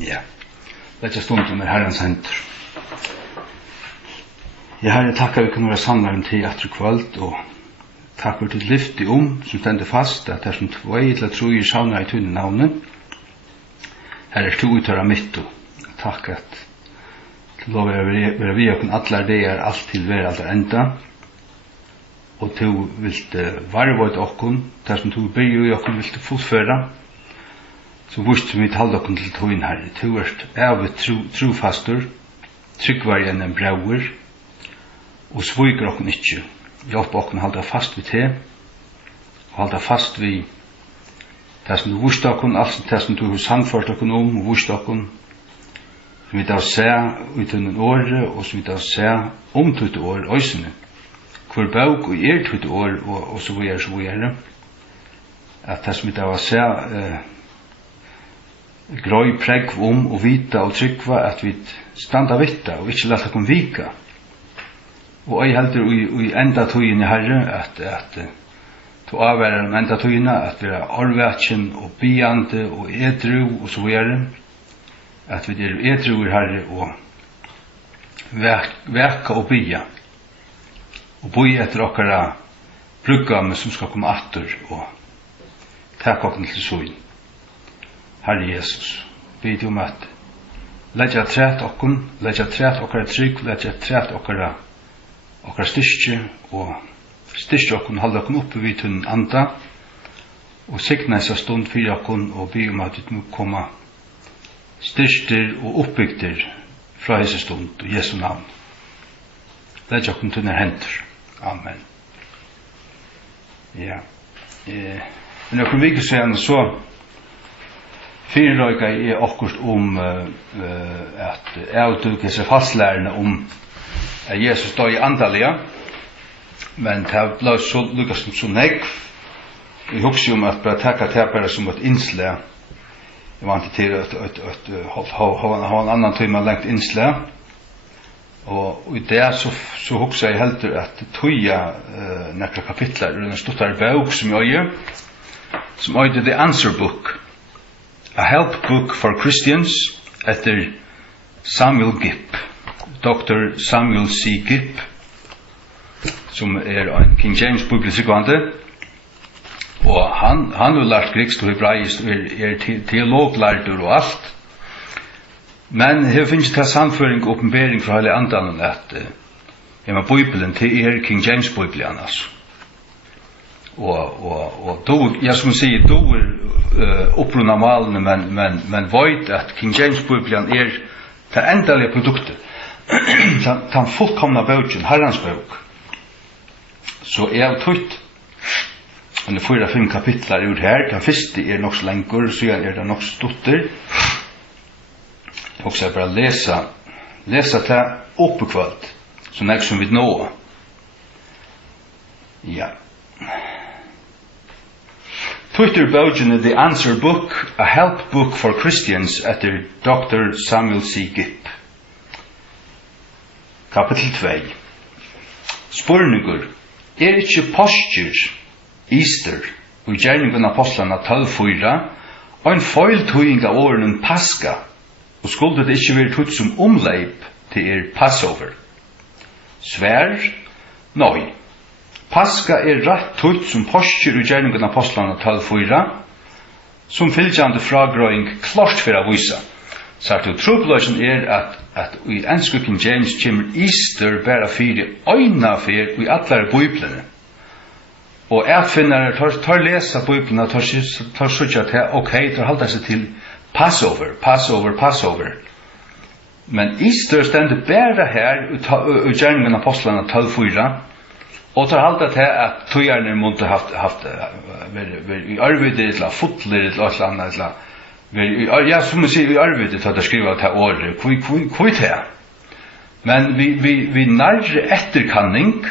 Ja, let's stund med Herrens hender. Jeg Herre, takkar vi kan være samlaren til etter kvöld, og takk for ditt lyft i som stender fast, at det som tvei til at tro i savna i tunne navnet. Herre, to uttøra mitt, og takk at til lov være vi og allar det alt til være alt enda, og to vilt varvåd okkun, det som to byrju i okkun vilt fullføra, så vurst som vi talde okkun til tøyn Herre, to av trofastur, tryggvar enn en brauer, og svøyker okkun ikkje. Hjelp okkun halda fast vid det, og halda fast vid det som du vurst okkun, alt det som du har sannført okkun og vurst okkun, som vi da ser uten en åre, og som vi da ser tutt år, øysene. Hvor bauk og tutt år, og så videre, at det som vi da ser grøy pregg og vita og tryggva, at vi standa vitta, og ikkje lata kom vika. Og jeg heldur i enda tøyen i Herre, at to avværer enda tøyene, at vi arvætjen og biande og edru og så videre, at vi edru i Herre og veka og bia, og boi etter okkara bruggame som skal komme atter og takk okkara til søyn. Herre Jesus, bid om at leggja træt okkara trygg, leggja træt okkara styrke, og styrke okkun, halda okkun oppe vid tunn anda, og sikna essa stund fyrir okkun, og bid om at vi må komme styrster og oppbygder fra hese stund, og Jesu navn. Leggja okkun tunne hendur. Amen. Ja. Men okkun viker siden så fyrirrøyga er okkurt at avduke seg fastlærende at Jesus stod i andalega, men det ble så lukket som så negv. Jeg husker at bare takka det bare som et innsle. Jeg vant til å ha en annan tøyma lengt innsle. Og i det så husker jeg heldur at tøya nekla kapitler, og den stuttar bok som jeg gjør, som øyde The Answer Book. A help book for Christians etter Samuel Gipp, Dr. Samuel C. Gipp, som en King James bibelsikvante, og han har lært grekst og hebraisk og teologlærdur og alt, men her finnes det samføring og oppenbering fra hele andan at bibelen til King James bibelen, altså. Og då, jag som säger, då upprunna malene, men vet att King James Bibeln det ändaliga produktet. Den fullkomna boken, Herrans bok. Så jag trytt, under 4-5 kapitlar ur här, den första nog så längre, så det nog stotter. Och så bara läsa det uppekvalt, så nästa som vi nå. Ja. Twitter-bogen The Answer Book, a help book for Christians etter Dr. Samuel C. Gipp. Kapitel 2. Spurningur. Ikkje postur, Easter, og i gjerningen apostlene 12:4, og en feiltøying av åren Pascha, og skulle det ikkje være tøyt som omleip til Passover. Svær? Nei. Pascha rett tøyt som postur i gjerningen apostlene 12:4, som fylgjande fragrøying klart for å vise. Så trobløysen at i enske King James kommer Easter bare fire øyne for i alle biblene. Og finner tar lesa biblene, tar sutja til, ok, tar halda seg til Passover. Men Easter stender bare her i gjerningen apostlene 12:4, og tar halda til at tøyerne måtte haft i arvidet, eller fotler, eller annet, ja, som man sier, i arvidet til å skrive til året, hvor det men vi nærre etterkanning,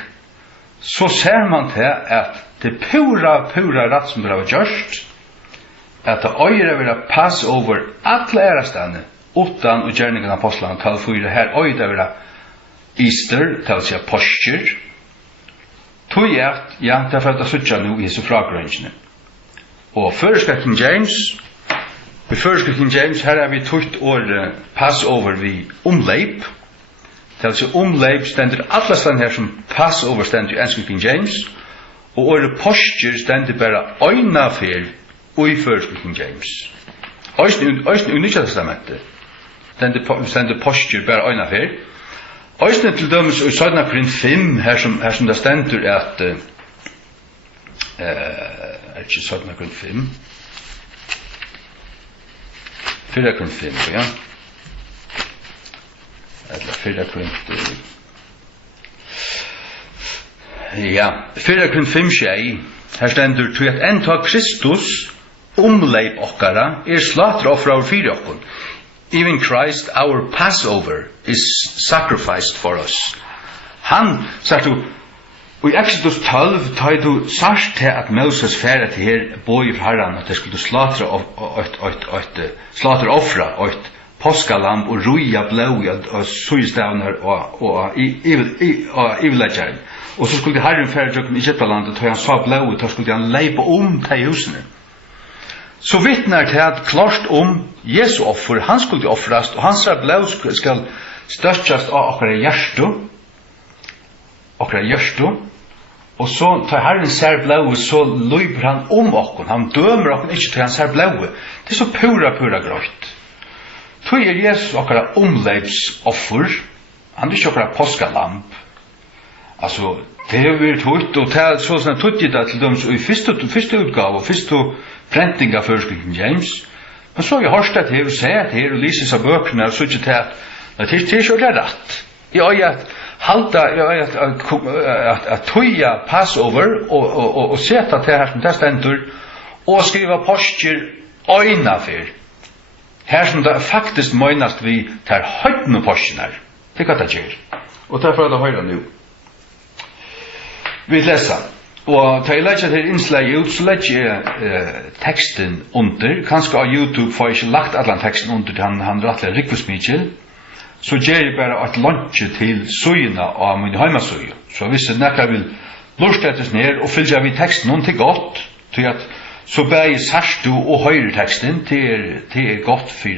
så ser man til at det pura rett som det har gjort, at det øyre vil passe over alle ærestene, utan og gjerningen av apostlene 12:4, her øyre vil Easter, til å si postur, tog ja, derfor at det sutja nå i så fragrøyngene. Og først King James, I første King James her vi tøtt året Passover vi omleip. Det altså omleip stender atlasland her som Passover stender i engelsk King James, og året posture stender bare øyna fer og i første King James. Øysten i Nya Testamentet stender posture bare øyna fer. Øysten til dømes i 17. Korint 5 her som det stender at ikke 17. Korint 5 4. Korint 5, ja. Eller 4. Korint ja, 4. Korint 5 skjei. Her stendur til at enda Kristus omleip okkara slatra offra over fyrir okkon. Even Christ, our Passover, is sacrificed for us. Han, sagt du, og i Exodus 12, tar du sart til at Moses færa til her boi for herran, at det skulle slatra offra, og påskalam, og ruja blod, og suistavnar, og ivileggjaren. Og så skulle herren færa til i Egyptalandet, og han sa blod, og skulle han leipa til husene. Så vittnar til at klart Jesu offer, han skulle offrast, og hans blod skal størstjast av okkara hjärstu, og så tar herren ser blod, så løyper han okkon, han dømer okkon ikke til han ser blod. Det så pura grøyt. Tog Jesus okkara omleipsoffer, han ikke okkara påskalamp. Altså, det vi tøtt, og det sånn tøtt det til dem i første utgave, og første prenting av første King James. Men så har hørt det her, og sett her, og lyses av bøkene, og så ikke til at det ikke er rett. Jeg har at tøya Passover, og sette til her som testentur, og skriva posture øyna for. Her som det faktisk møynast vi tar høytene posture. Det kan det gjøre. Og derfor er det høyre nå. Vi leser. Og til jeg legger til innslag ut, så legger jeg teksten under. Kanskje av YouTube får jeg ikke lagt alle teksten under til han rettelig rikvusmykjel. Så gjør jeg bare et lunsje til søyene av min heimasøye. Så hvis jeg nekker vil lurte etter ned og fylger vi teksten noen til godt, til at så ber jeg særstu og høyre teksten til godt for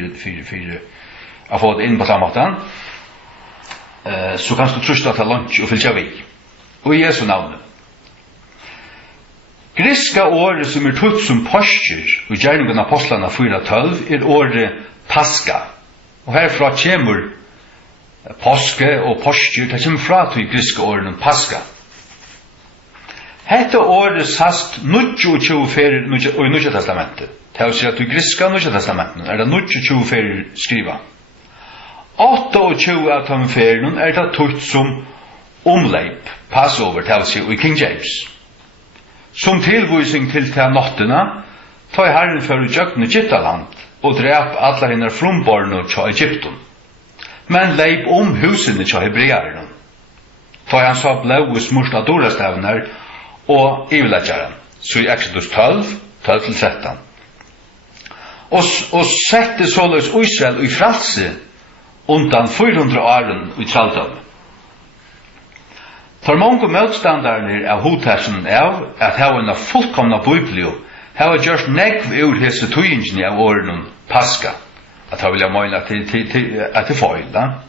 å få det inn på samme måten. Så kan du truste til lunsje og fylger vi. Og i Jesu navnet. Griska året som tøtt som posture, og gjerningen av apostlene 4:12, året Pascha. Og herfra kommer påske og posture, det kommer fra til griska året Pascha. Hette året sast 29 ferier i Nya Testamentet. Det vil si at i griska Nya Testamentet det 29 ferier skriva. 28 av de feriene det tøtt som omleip, Passover, det vil si i King James. Som tilvisning til nattena, tar herren for i Jøkken Egyptaland, og drep alle henne frumborne til Egypten. Men leip husene til hebreerne. Tar han sa blod smurt av dorastavner, og iveleggjeren. Så i Exodus 12, 12-13. Og sette således Israel i frelse, undan 400 åren i tralldom. For mange motstanderne av hotersen av at her en fullkomna biblio har gjort negv ur hese tøyingene av åren Pascha. At han vilja møyne at det feil, da.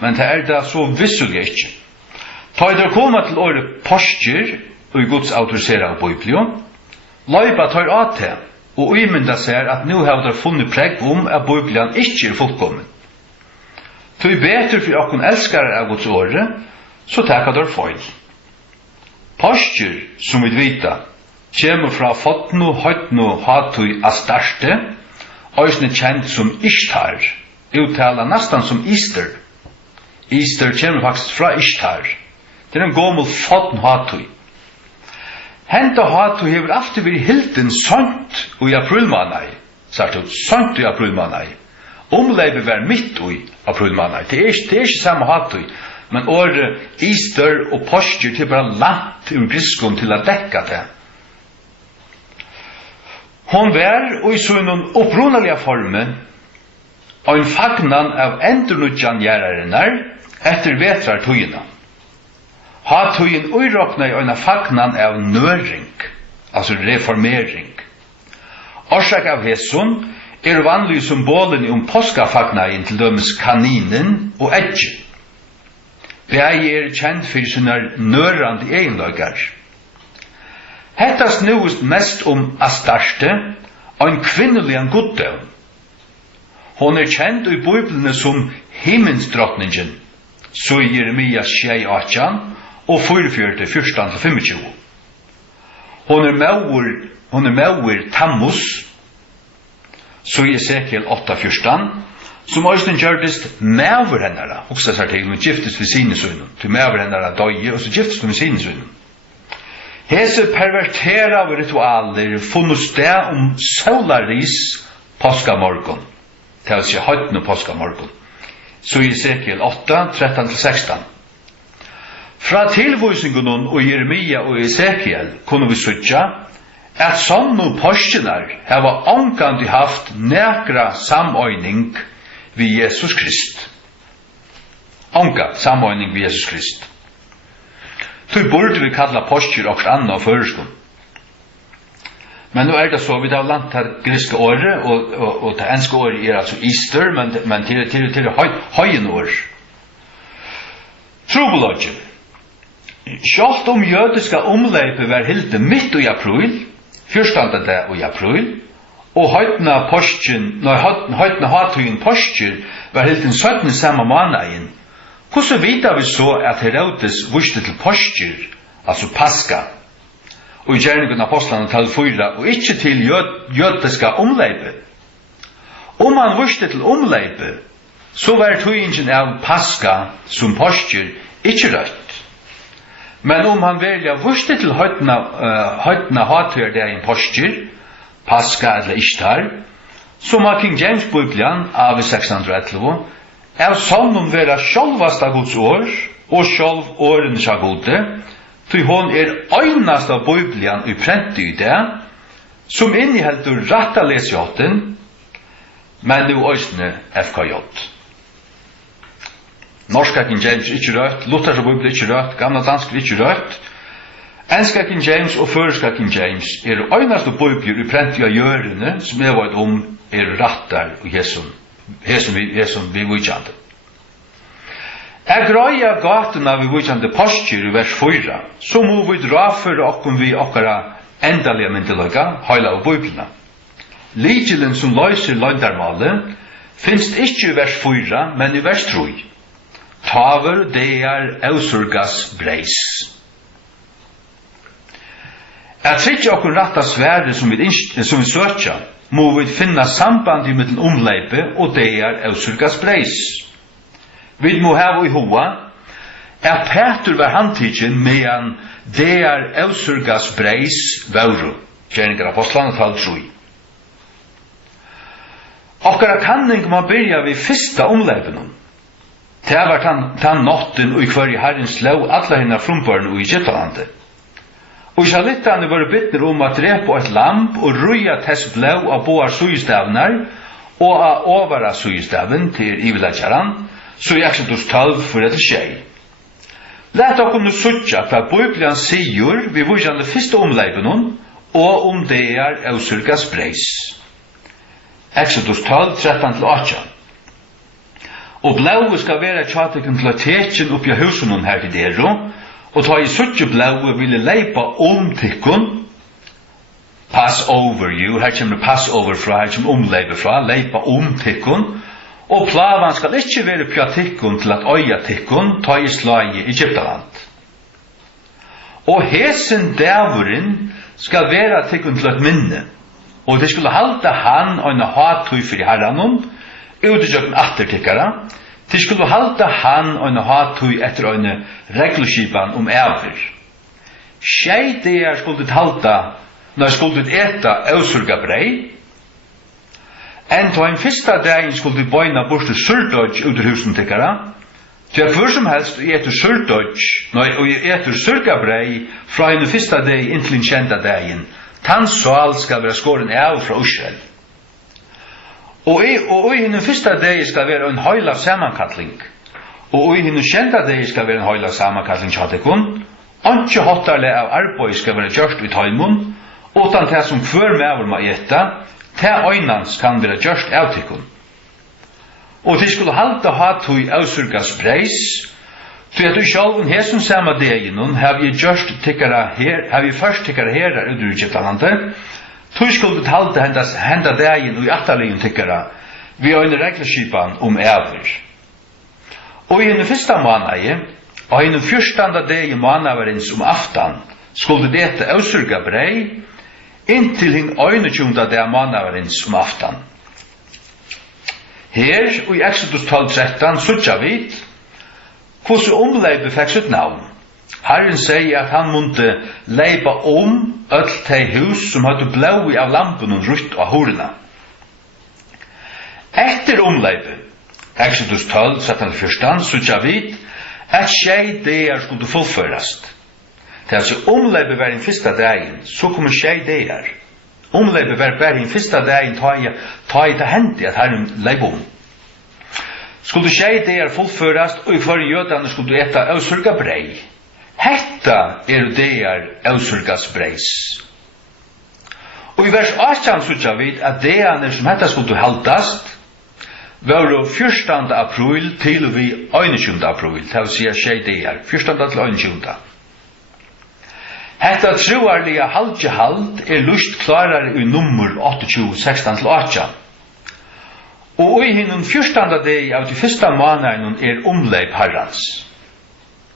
Men det det så visselig ikke. Ta det koma til året posture og i Guds autorisera av biblio, løypa tar av til og umynda seg at nå har det funnet preg at biblion ikke fullkommen. Tøy betur for okkon elskare av Guds året, så takkar der feil. Posture, som vi vita, kommer fra fotno, høytno, hatui, astarte, øysene kjent som Ishtar, uttala nastan som Easter. Easter kommer faktisk fra Ishtar. Det en gommel fotno hatui. Henta hatui hever alltid vært hilden sant og i aprilmanai, sagt ut, sant i aprilmanai. Omleibe var mitt i aprilmanai. Det er ikke samme hatui, men året Easter og posture til bare langt ur griskon til å dekka det. Hon var og i sånn opprunalige forme og en fagnan av endurnudjan gjerrarinnar etter vetrartøyina. Hatøyen uirokna i en fagnan av nøring, altså reformering. Årsak av hesson vanlige symbolen påskafagnaden til dømes kaninen og edge. Begge kjent for sine nørende egenløyger. Hetta snuist mest Astarte, en kvinnelig gudde. Hon kjent i Bibelen som himmelsdrottningen, så i Jeremias 6:18 og 44:14-25. Hon mauer Tammuz, så i Esekiel 8:14, som også gjørtes maver hennara, også seg til, hun giftes ved sine sønnen, til maver hennara døye, og så giftes hun ved sine sønnen. Hese pervertera av ritualer funnet sted solaris påskamorgon, til å si høytene påskamorgon, så i Esekiel 8:13-16. Fra tilvisningen og Jeremia og Esekiel kunne vi søtja at sånne påskenar hava omgående haft nekra samøyning ved Jesus Krist. Onka samøyning ved Jesus Krist. Så burde vi kalla påsker og anna og føreskon. Men nu det så, vi har lant det griske året, og det enske året altså Easter, men til høyen år. Trobologen. Sjalt jødiska omleipet var hilde midt i april, 14. dag i april, og høytna hatøyen påsker var hilde 17. samme måneden. Hvordan vidar vi så at Herodes viste til påsker, altså Pascha, og i gjerningen av apostlene tal 4, og ikke til jødiska omleipet? Han viste til omleipet, så var tøyingen av Pascha som påsker ikke rødt. Men han velja viste til høytna hatøyer det en påsker, Pascha eller Ishtar, som har King James Bibelen av 611, av sånn vera sjálvast av Guds år, og sjálv åren sja gode, til hon øynast av Bibelen i prent i det, som inneheldur ratta lesjotten, men nu øysne FKJ. Norska King James ikke rødt, Lutherska Bibelen ikke rødt, gamla dansk ikke rødt, enska King James og føreska King James øynast av Bibelen i prent i hjørene, som vet rattar og Jesum vi vujjande. Greia gatuna vi vujjande påskir i vers 4, så må vi dra for okkom vi okkara endalige myndeløyga, høyla og Bibelna. Ligelen som løyser løyndarmale finst ikkje i vers 4, men i vers 3. Taver deir ausurgas breis. Tryggja okkom ratta svære som vi søtja, må vi finna samband i middel omleipe og deir ausurgas breis. Vi må hava i hoa at Petur var handtidgen medan deir ausurgas breis vauru. Gjerningar apostlane tal 3. Okkara kanning må byrja vi fyrsta omleipenum. Det var tann notten og i hver i Herrens lov alla hinna frumbarn og i Egyptalandet. Og sjalittane var bittner at drepa et lamp og ruja tess blå av boar suistavnar og av ovara suistaven til ivilatjaran, så i Exodus 12 for etter skjei. Læt okkur nu suttja hva Bibelen sier vi vujjande fyrste omleipenum og det ausurgas breis. Exodus 12, 13-18. Og blåu skal være tjatikken til tekjen oppi av husen her til dero, og ta i suttje blåu ville leipa tikkun, pass over you, her kommer pass over fra, her kommer omleipe fra, leipa tikkun, og plavan skal ikkje være pja tikkun til at øya tikkun, ta i slag i Egyptaland. Og hesen dævurin skal være tikkun til et minne, og det skulle halda han og en hatøy for i herranum, utgjøkken attertikkara, det skulle halda han og en hatøy etter en regleskipan æver. Skjei det skulle halda når skulle eta ausurga brei, enn ta en fyrsta dagen skulle bøyna borste surdodj ut ur husen tikkara, til hver som helst etter surdodj, og etter surga brei fra en fyrsta dag inntil en kjenda dagen, tann sal skal være skåren av fra Israel. Og i henne fyrsta dag skal være en høyla samankalling, og i henne kjenda dag skal være en høyla samankalling tjatikon, anki hottarle av arbeid skal være gjørst i tøymon, utan det som hver mever må etta, ta øynans kan være gjørst av tikkun. Og til skulle halda hat hui avsurgas breis, til at du sjálfun hesum sama deginun har vi gjørst tikkara her, har vi først tikkara herar udur Egyptalande, til skulle halda henda degin ui attalegin tikkara, vi øyne regleskipan æver. Og i henne fyrsta månei, og henne fyrstanda deg i månavarins aftan, skulle dette avsurga brei, inntil hinn øynetjunda deg månavarins aftan. Her, og i Exodus 12:13, suttja vit, hvordan omleipe fikk sitt navn. Herren sier at han måtte leipa öll tei hus som hadde blåi av lampen og rutt av horena. Etter omleipe, Exodus 12:17, suttja vit, at tjei deir skulle fullførast. Det er altså omleipe var i fyrsta dagen, så kommer tjei deir. Omleipe var bare i fyrsta dagen ta i det hendi at herren leip Skulle tjei deir fullførast, og i hver jødane skulle du etta avsurga brei. Hetta deir avsurgas breis. Og i vers 18 suttja vit at deirane som hetta skulle haldast, var 1. april til vi 21. april, det vil sige tjei deir, 1. til 21. Hetta troarliga haldjehald lust klarare i nummer 28, 16-18. Og i hinnun 14. deg av de fyrsta måneden omleip herrans.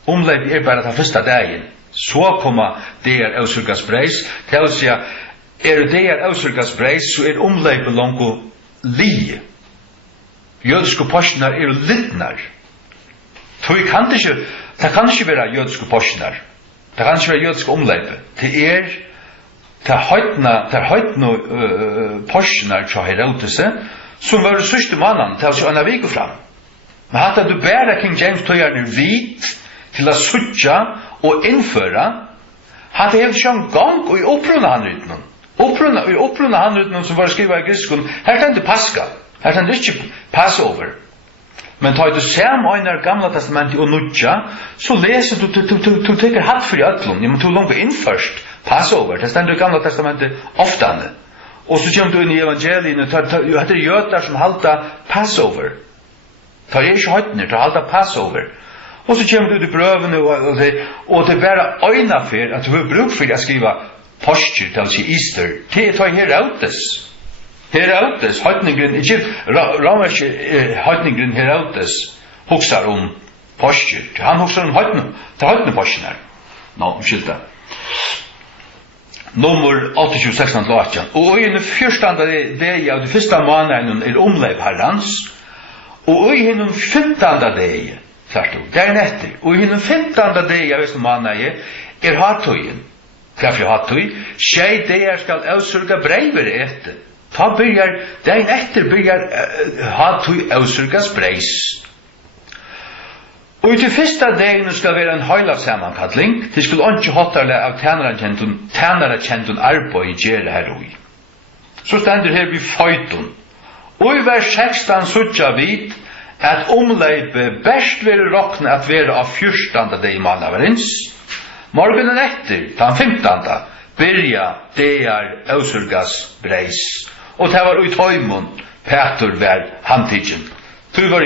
Omleip bare den fyrsta dagen. Så kommer deir avsurgas breis. Det vil si, deir avsurgas breis, så omleip langt li. Jødiske porsjonar littnar. Det kan ikke være jødiske porsjonar. Det kan ikke være jødiske omleipe. Det høytna porsjonar til Herodese, som var det sørste mannen til å se en vik fram. Men hatt du bare King James tøyerne vit til å suttja og innføre, hatt det helt sjøn gang og i opprunna handrytnen. I opprunna handrytnen som var skrivet i griskun, her kan det paska. Her kan det ikke Passover. Men tar du sam øyner gamla testamentet og nudja, så leser du teker hatt for i ødlom, men du langt innførst Passover. Det stender i gamla testamentet oftane. Og så kommer du inn i evangelien, det er jøder som halda Passover. Det er ikke høytner, det halda Passover. Og så kommer du ut i brøvene, og det er bare øyna for at du har bruk for å skrive posture, det vil si Easter. Det er Herodes. Herodes, høytningren, ikke ramerske høytningren Herodes, huksar posture. Han huksar høytne, det er høytne posture her. Nå, skylda. Nummer 28-16-18. Og i den fyrstanda deg av de fyrsta måneden omleip herrans, og i den 15. deg, det er netter, og i den 15. deg av denne måneden hattøyen. Hvorfor hattøy? Tjei deir skal avsurga breiver etter. Ta byrjar, dagen etter byrjar hattøy avsurgas breis. Og til fyrsta dagen skal være en høyla samankalling, det skulle ikke hottarle av tænarakjentun arbeid gjere heroi. Så stender her vi føytun. Og i vers 16 suttja vit at omleipe best vil rokne at være av 14. dag i månavarins. Morgenen etter, den 15. byrja deir avsurgas breis. Og det var ut høymund, Petur var handtidgen. Tu var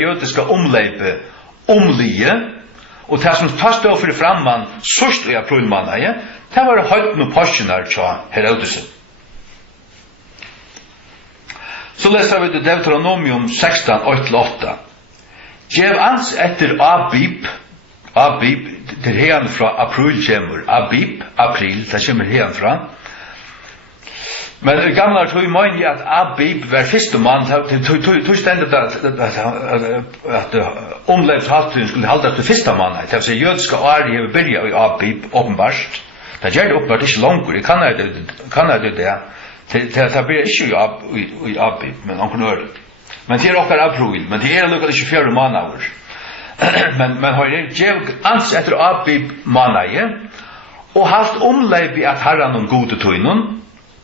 jødiska omleipe omlige, og det som tas stå for framman sørst i aprilmannaie, det var høytn og porsjonar tja Herodesen. Så leser vi til Deuteronomium 16:8. Gjev ans etter Abib, det er hean fra april kjemur, Abib, april, det kommer hean fra. Men i gamla tog mener jeg at Abib var første mann, tog stendet at omleivshalten skulle halda til første mann. Det vil si, jødiske åri har byrja i Abib, åpenbart. Det gjør det åpenbart ikke langt, jeg kan det det. Det blir ikke i Abib, men noen øre. Men det okkar april, men det lukket ikke 4 mannaver. Men har jeg gjev ans etter Abib mannaie, og halt omleiv i at herran om gode tøynun,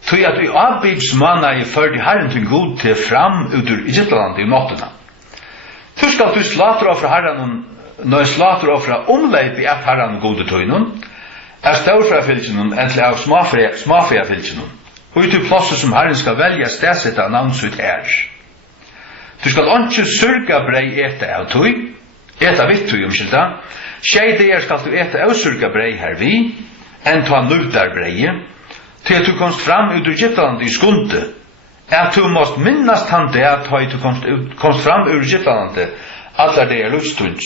tog at i Abibs mannaie førde herren til god til fram ut ur Egyptaland i nåttena. Tu skal du slater av fra herran, når slater av fra omleiv i at herran om gode tøynun, størfra fylkjenun enn til av småfria fylkjenun. og til plasset som Herren skal velja stedsetta navnsut Du skal ikke surga brei eta av tøy, eta vitt tøy omkylda. Skjeideir skal du eta av surga brei her vi, enn ta nudar breie, til at du komst fram ut ur Egyptaland i skunde, at du måst minnast han det at du komst fram ur Egyptaland, allar det lustunds.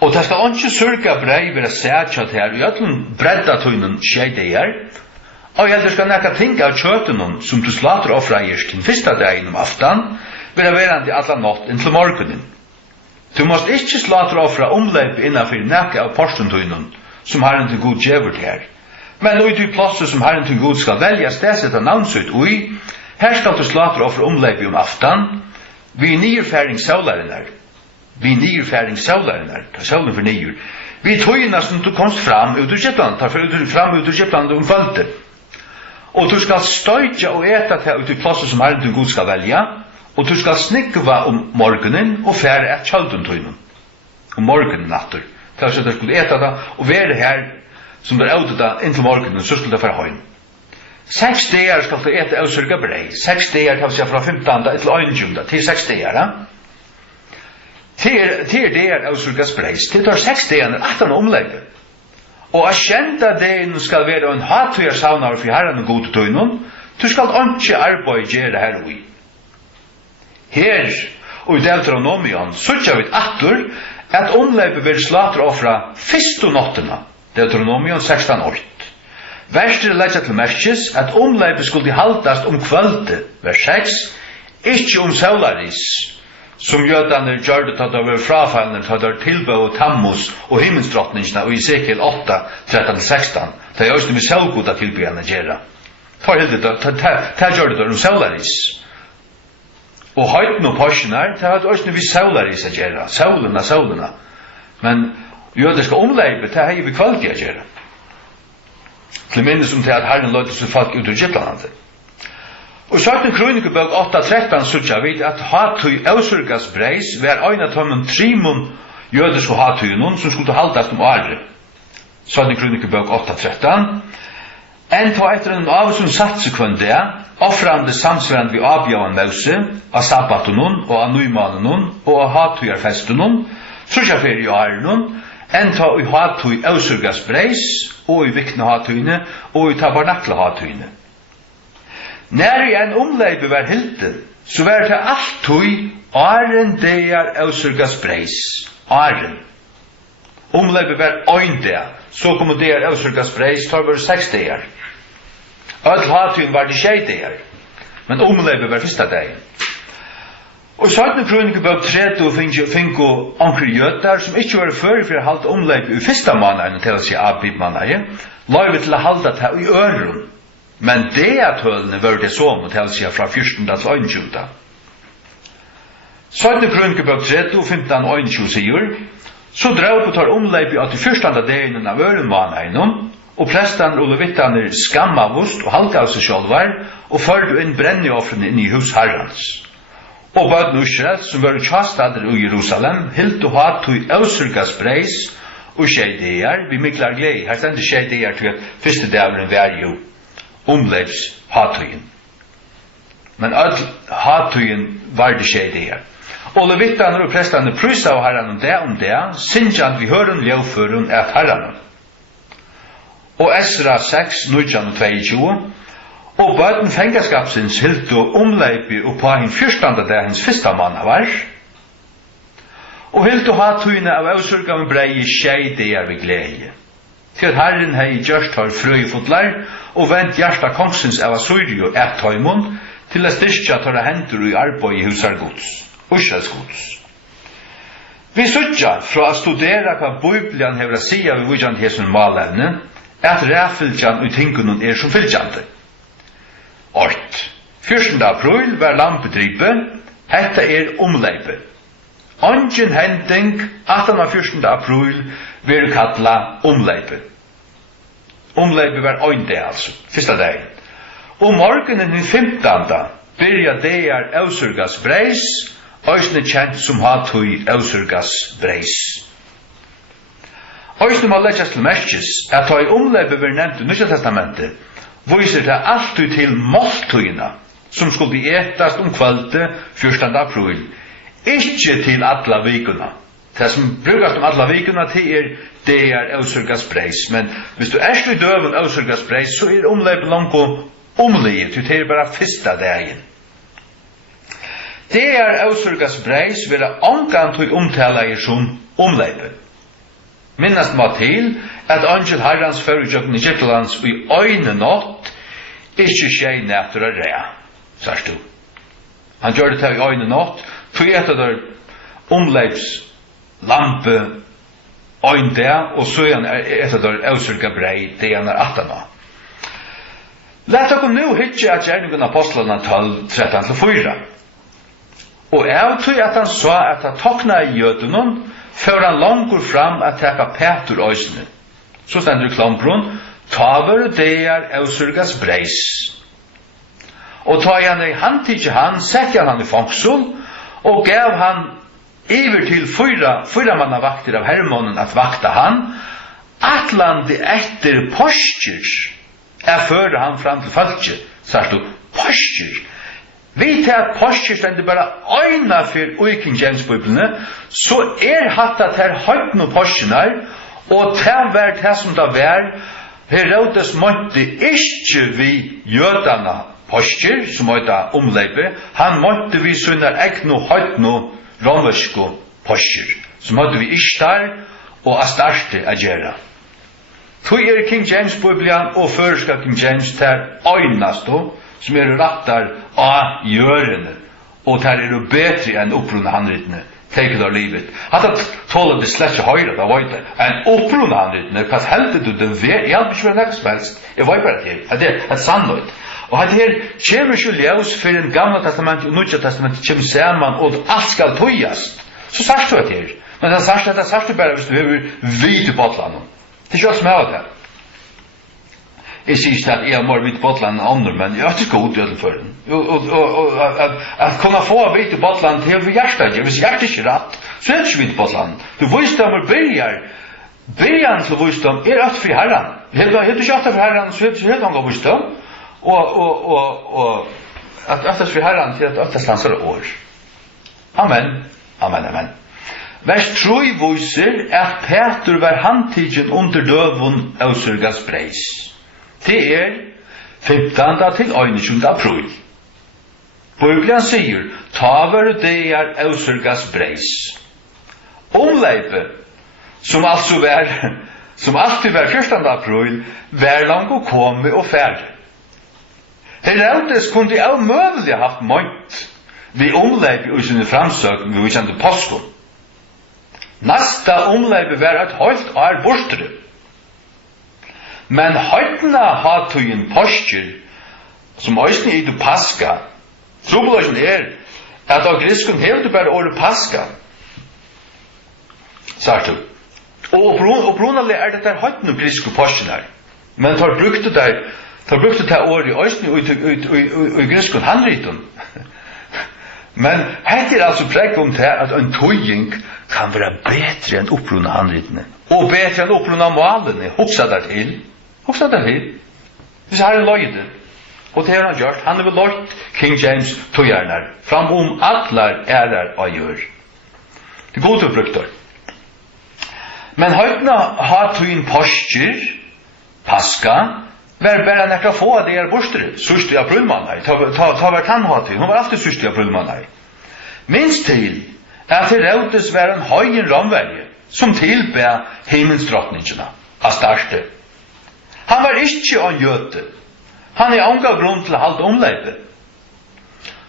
Og det skal ikke surga brei vera sætjat her, i öllum bredda tøynun skjeideir, og jeg skal nekka ting av kjøtenen som du slater offreiers til fyrsta dagen om aftan, vera verandi alla natt inntil morgunin. Du måst ikkje slater offra omleip innanfyr nekka av porstentøynun, som Herren til Gud gjevur her. Men ut i plasset som Herren til Gud skal velja stedsetta navnsut ui, her skal du slater offra omleip om aftan, vi nyrfæring saularinnar. Vi nyrfæring saularinnar, ta saulen for nyr. Vi tøyna som du komst fram ut ur Egyptland, ta fram ut ur Egyptland om kvölde. Og du skal støyja og eta til ut i plasset som Herren til Gud skal velja, og du skal snikva om morgenen og fære et kjaldentøynum. Om morgenen natter. Til at du skulle eta det, og være her som du er ute da inntil morgenen, så skulle du fære høyn. 6 dager skal du eta av surga brei. 6 dager kan vi si fra 15. til 21. til 6 dager. Til dager av surga breis. Til 6 dager, 18 omlegge. Og a kjenta dagen skal være en hatujar saunar for Herren og gode tøynun, du skal ikke arbeid gjøre her ui. Her, og i Deuteronomion, sutja vi attur, at omleipet vil slater offra fyrstu nottena, Deuteronomion 16:8. Verstre leggja til merkes, at omleipet skulle haldast kvölde, vers 6, ikkje saularis, som jødane gjør det at det var frafallende til det tilbøy og Tammuz og himmelsdrottningene og i Esekiel 8, 13-16. Det er også med selvgoda tilbøyene gjøre. Det gjør det saularis. Og høyden og porsjoner, det er også med saularis å gjøre. Saulene. Men jødiske omleipe, det er vi kvalitet å gjøre. Til minnes om til at Herren løyde seg folk ut ur Egyptalandet. Og 17 Kronikebok 8:13 sutja vid at hatui ausurgas breis var eina tømmen trimon jødiske hatuyunun som skulle haldast året. 17 Kronikebok 8:13 enn ta etter en av som satse kvønde, offrande samsverand vi avbjøvan mause av sabbatunun og av nuimanunun og av hatujarfestunun, sutja fyrir i årenun, enn ta i hatui ausurgas breis og i vikna hatuyne og i tabernakla hatuyne. Når i en omleipe var hilden, så var det alltid åren deir ausurgas breis. Åren. Omleipe var ein der, så kom deir ausurgas breis, tar var 6 deir. Öll hatun var det 6 deir, men omleipe var fyrsta deir. Og 17 Kronikebok 30 finko onkri jøtar, som ikkje var fyrir for å halda omleipe i fyrsta måneden, til å si avbibmannaje, løyve til å halda det i øren. Men det at hølene var det så mot helsia fra 14. til 21. 17. Kronikebok 30, 15 og 21 sier, så drev på tar omleip i 81. dagen av ørenvaneinom, og prestene og levittene skammavust og halka av seg sjálvar, og førte inn brenneoffrene inn i hus herrens. Og bøden Israel, som var kjastader i Jerusalem, hilt og hatt i ausurgas breis, og skjeideir, vi miklar glei, her stender skjeideir til at første dævren var jo, omleivs hatujen. Men all hatujen var det skjeideir. Og levittene og prestene prysa av herren om det, sinjan vi høren ljøvføren et herren. Og Esra 6, 19-22, og bøten fengaskapsins hilt og omleipi og på hin 14. dagens fyrsta manna var, og hilt og hatujene av avsurgaven brei skjeideir ved glede. Til at Herren hei gjørst har frøyfotlar, og vent hjarta kongsins av Assyrio et taimon, til a styrkja tar hendur i arbeid i husar gods, Israels gods. Vi sutja fra a studera hva Bibelen hever a sia vi vujant hesson malevne, at ræfyljan ut hingunun som fylgjande. 8. 14. april var lampedripe, hetta omleipe. Ongen hending 18. 14. april vil kalla omleipe. Omleipe var øynde altså, fyrsta dag. Og morgenen den 15. byrja deir ausurgas breis, òsne kjent som hatui ausurgas breis. Òsne må leggjast til merkes, at ta i omleipe var nevnt i Nysja testamentet, viser det alltid til måltøyna, som skulle etast kvölde 14. april. Ikke til alla vikuna. Det som brukast alla vikuna til det ausørgas preis. Men hvis du i døven ausørgas preis, så omleipet langt omlige, til det bare fyrsta dagen. Det ausørgas preis vil angan til omtala som omleipet. Minnast må til at angel herrans føregjøkken i Egyptlands i øyne nått ikke skjei nættur a rea, sørst du. Han gjør det til i øyne nått, tog etter der omleips lampe øyne der, og så han etter der ausyrka brei, det han 18 nå. Lett okkur nu hitje at gjerningen apostlarna 12:13-4. Og jeg tog at han sa at han tokna i jødunnen, før han langur fram at teka Petur øysene. Så stender i klambrun, taver det ausyrgas breis. Og ta han i handtidje han, sette han i fangsel, og gav han iver til fyra manna vakter av herremånen at vakta han, atlandi etter postjer, fører han fram til falskje, sørst du, postjer. Vi til at postjer stender bare øyna for King James Bibelene, så hatta ter høyt no postjernar, og til var det som det var, Herodes måtte ikke vi jødana postjer, som måtte omleipe, han måtte vi sønner egno høyt no romersko postjer, som måtte vi Ishtar og Astarte agera. Tog King James Bibelen og føreska King James ter øynastå, som rattar av gjørende, og ter bedre enn opprunde handritene, teker av livet. Hatta tåler det slett ikke høyre, da var det enn opprunde handritene, hva heldet du den ved? Jeg hadde ikke vært nekst helst, jeg var bare til, det er sannløyt. Og at her kommer ikke ljøs for en gamle testament og nødja testament kommer sammen, og alt skal tøyast. Så sørst du at her. Men det er sørst du bare hvis du vil vite på atlandet. Det er ikke alt som er det. Jeg sier ikke at jeg må vite på atlandet enn andre, men jeg er ikke god til for den. Og at kunne få vite på atlandet til å hjertet ikke. Hvis hjertet ikke er rett, så er det ikke vite på atlandet. Du visdom og byrjan til visdom alt for herren. Helt du ikke alt for herren, så er det helt noe visdom. Og at alt for herren til at alt stanser år. Amen. Amen, amen. Vers 3 viser at Petur var handtidgen under døvun ausyrgas breis. Det 15. til 21. april. Bibelen sier, taver det ausyrgas breis. Omleipe, som alltid var 14. april, var langt å komme og færre. Herodes kunne av møvelig haft mønt vi omleipe i sin framsøk vi kjente påsken. Næsta omleipe var et høyt år bortere. Men høytna hatøyen postjer, som òsne i du paska, trobeløsjen at av griskun hever du bare året paska. Sagt du. Og opprunali dette høytna grisku postjer her. Men tar brukte det året i òsne i griskun handritun. Men hette altså preg om det at en tøying kan være bedre enn opprunna handritene. Og bedre enn opprunna malene. Hoksa der til. Hvis her løyde. Og det har han gjort. Han vel løyt King James tøyerner. Fram allar ærer og gjør. Det er gode brukter. Men høytna har tøyen postjer, paska, var bare nekka få av det bostere. Sørste i aprilmannar. Ta var tannhatøyen. Hun var alltid sørste i aprilmannar. Minst til at Herodes var en høyen ramverje som tilber himmelsdrottningene av største. Han var ikke en jøte. Han anga grunn til å halde omleipe.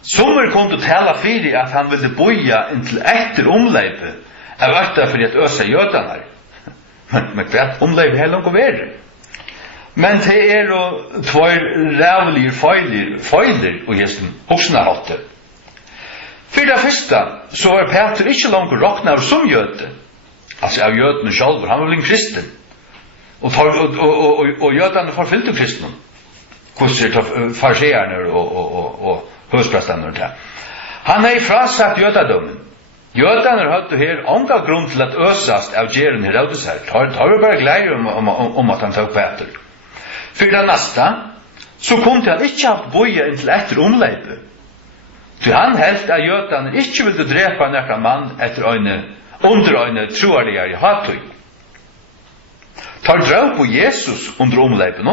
Sommer kunne tala fyrir at han ville boja inntil etter omleipe av økta for at øsa jødene. Men hva omleipe er langt å være? Men det jo tvær rævlige feiler og hesten hoksna hatte. For det første så var Peter ikke langt råkna av som jøde. Altså av jødene selv, han var vel en kristen. Og jødene forfylte kristne. Hvordan farseerne og høysprestene og det. Han frasagt jødadommen. Jødene hadde her anga grunn til at øsast av djeren Herodes her. Det var bare glede om at han tok Peter. For det neste, så kunde han ikke haft boja inntil etter omleipe. Så han helst at jødene ikke ville drepa nekka mann under øyne troarligere i hatøy. Tar drøv på Jesus under omleipen,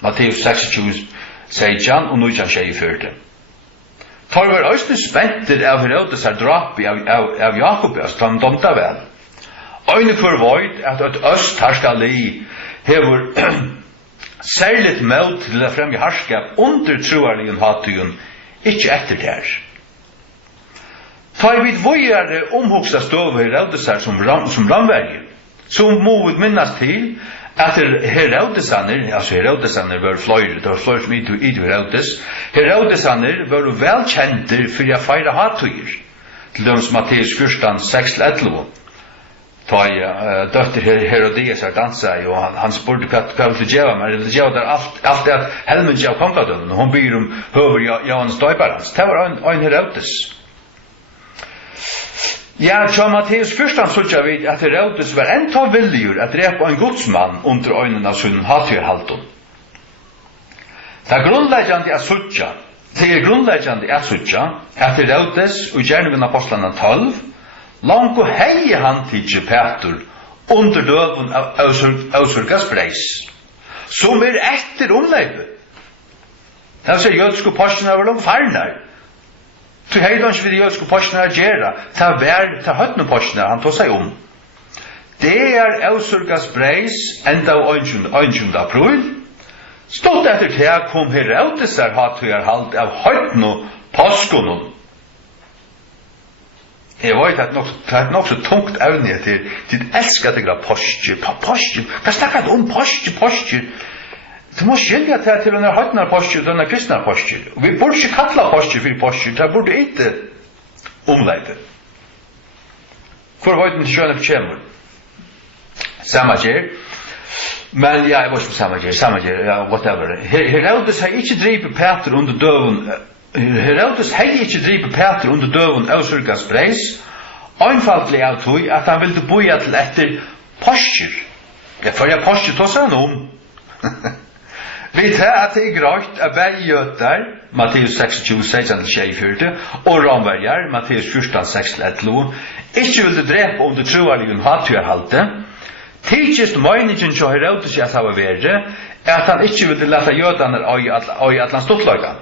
Matteus 26, 16 og 19, tar var øyne spenter av Herodes drap av Jakob, han domta vel. Øyne kvar void at et øst herskali hever særligt møt til å fremge herskap under troarligen hatøyen, ikke etter det her. Tar vi vågjere omhugsa støv Herodes som ramverger, så må vi minnes til at Herodesaner var fløyre, det var fløyre som ikke Herodes. Herodesaner var velkjenter for å feire hatøyer. Til dem som Matteus 14, 6-11. Ta døtter Herodias dansa, og han spurte hva vil du gjøre, men det gjør der alt det at helmen gjør kongadønnen, og hun byr høver Johannes Døybarans. Det var en Herodes. Ja, så Matteus 14 sutja vid at Herodes var enta viljur at drepa en godsmann under øynene av sin hatyrhalton. Det er grunnleggjande er sutja at Herodes og gjernevinn apostlarna 12 langt og hei han tidsi Petur under døven av Ausurgas breis som etter omleipe. Det vil si jødsko postene var langt farnar. Så hei da ikke vil jødsko postene gjøre. Det er høytne postene han tog seg om. Det Ausurgas breis enda av 21. april. Stått etter det kom Herodes hatøyarhalt av høytne påskonen. Jeg vet at det er nok så tungt evne til elsker deg av postjer. Hva snakker du om postjer? Du må skilja til denne høytnar postjer og denne kristna postjer. Vi burde ikke kalla postjer for postjer, det burde ikke omleide. Hvor vet man skjønne på kjemur? Samagjer. Men ja, jeg var ikke Samagjer, ja, whatever. Herodes har ikke dripet Peter under døven. Herodes har ikke dripet Peter under døven Ausurgas breis, einfaldlig av tog at han ville boja til etter postjer. Ja, for jeg postjer tog seg om. Vi tar at det er grøyt av bergjøter, Matteus 26, 16-24, og ramverjar, Matteus 14, 6-11, ikke vil det drepe under troarligen hatyrhalte. Tidligst møyningen til Herodes at han var verre, at han ikke ville lete jødene i Atlans stortlagan.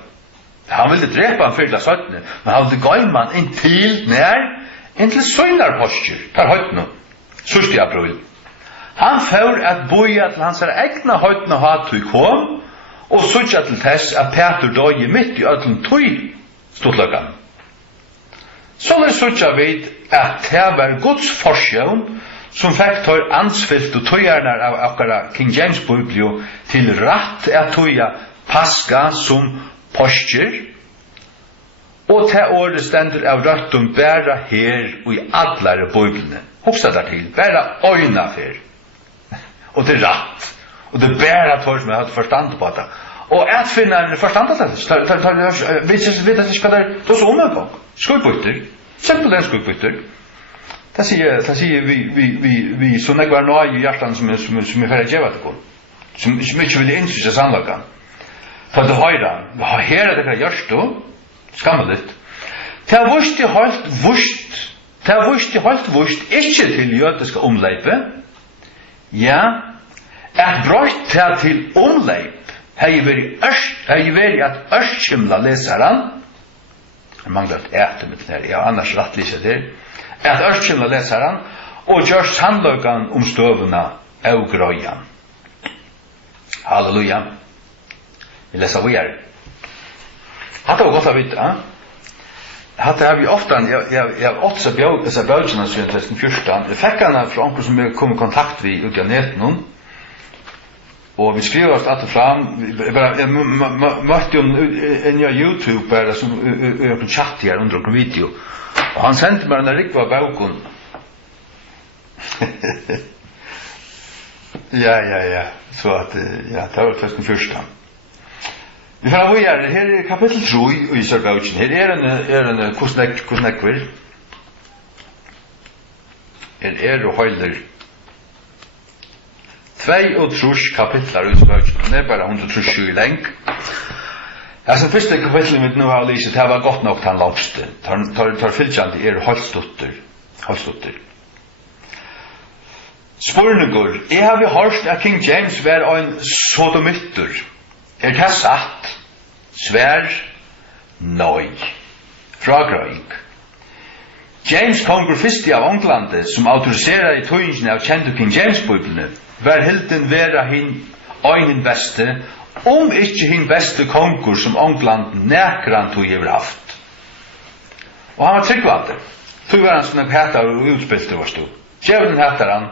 Han ville drepe han fyrla 17, men han ville gøyme han inntil søgnar postjer, der høytene, 1. april. Han får at boja til hans egna høytene hatøy kom, og sutja til tess at Peter døg midt i ødlen tøy stortlagan. Så er sutja vid at det var Guds forsjøn som fikk tøy ansvilt og tøyarnar av akkara King James Biblio til rett at tøya paska som postjer, og til året stendur av røttum bæra her og i allare biblene. Hoksa der til, bæra øyna fer. Og det rett. Og det bæra tår som jeg hadde forstand på det. Og at finna en forstand på det. Vi vet ikke hva det er så omgang. Skuldbytter. Simpelthen skuldbytter. Det sier vi så nek var noe i hjertan som er ferdig djeva til på. Som ikke vil innskysse sannlagan. For det høyra. Her er det hva gjørst du. Skammelig. Det er vurst i holdt vurst ikke til jødiske omleipe. Ja, at brøyt til omleip hei veri at ørskimla lesaran, jeg mangler et mitt her, jeg har annars rattlig det, at ørskimla lesaran, og gjør sannløkan støvuna av grøyan. Halleluja. Vi leser vi her. Hatt det var godt å vite, hatt det har vi ofte, jeg har åtte seg bøtjene siden 2014, jeg fikk henne fra onker som jeg kom i kontakt med ut av neten, og vi skriver oss alt fram, jeg møtte jo en av YouTube bare som øker chat her under en video, og han sendte meg en rikva bøkken. Ja, så at, ja, det var 2014. Vi får av her, her er kapittel 3 i Sørbaugen. Her er en kosnekver. Her er og høyler 32 kapitlar ut bøkene, det bara 130 lenk. Alltså första kapitlet med nu har lyset det var gott nog han långste. Tar fylkjande halvstutter. Spurningur, jeg har vi hørt at King James var en sodomittur. Det satt? Svær? Nøy. Fragrøying. James kongur fyrsti av Englande, som autoriserar i tøyingene av kjente King James-bibelene, var hilden vera hin beste, ikke hin beste kongur som England nekran tog hever haft. Og han var tryggvande. Tog var han sånn hættar og utspilte var stod. Djevelen hættar han,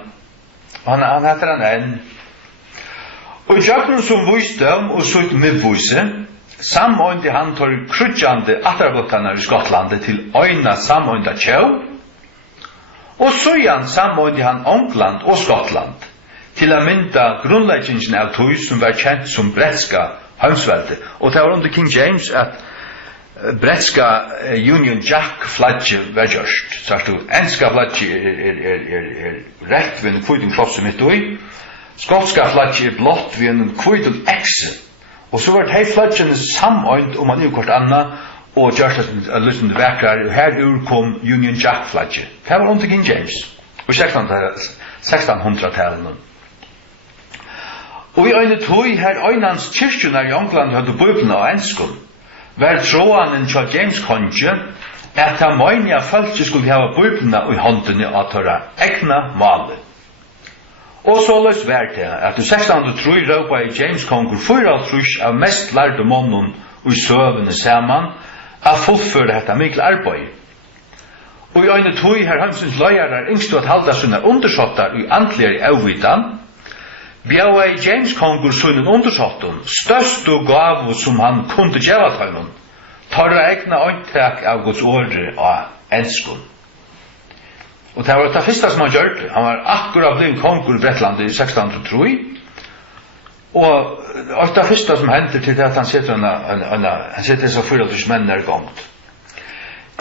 og han hættar han enn. Og i Jakob som vysdom og sutt medvise, samøyndi han tar krutjande atarblottanar i Skottlandet til øyna samøynda tjau, og søyan samøyndi han England og Skottland til å mynda grunnleggingen av tøy som var kjent som bretska heimsvelde. Og det var under King James at bretska Union Jack flagget var gjørst. Så at enska flagget rett ved en kvitum klosse mitt ui, skotska flagget blått ved en kvitum ekse. Og så var det flaggene samøynt om man ukort anna, og gjørst at lysten til vekkar, og her kom Union Jack flagget. Det var under King James, og 1600-tallet. Og i øyne tog her øynans kyrkjunar i England hadde bøyblen av enskund, var tråanen til James Konge at han møyne av folk skulle hava bøyblene i håndene av tåra egna male. Og så løs var det at i 1603 råpa i James Konge 4 av mest lærde månen og i søvende saman av fullføre dette mikkel arbeid. Og i øyne tog her hansens løyere yngstu at halda sånne undersåttar i antligere avvidan, bjauа i James Kongur sunnen undersåtten, største gavu som han kunde gjeva tøymon, tarra egna øyntak av Guds åre av enskun. Og det var det første som han gjørte. Han var akkurat blivit kongur i Bretlandet i 1603, og det første som hender til det at han sitter så 4 menn gongt.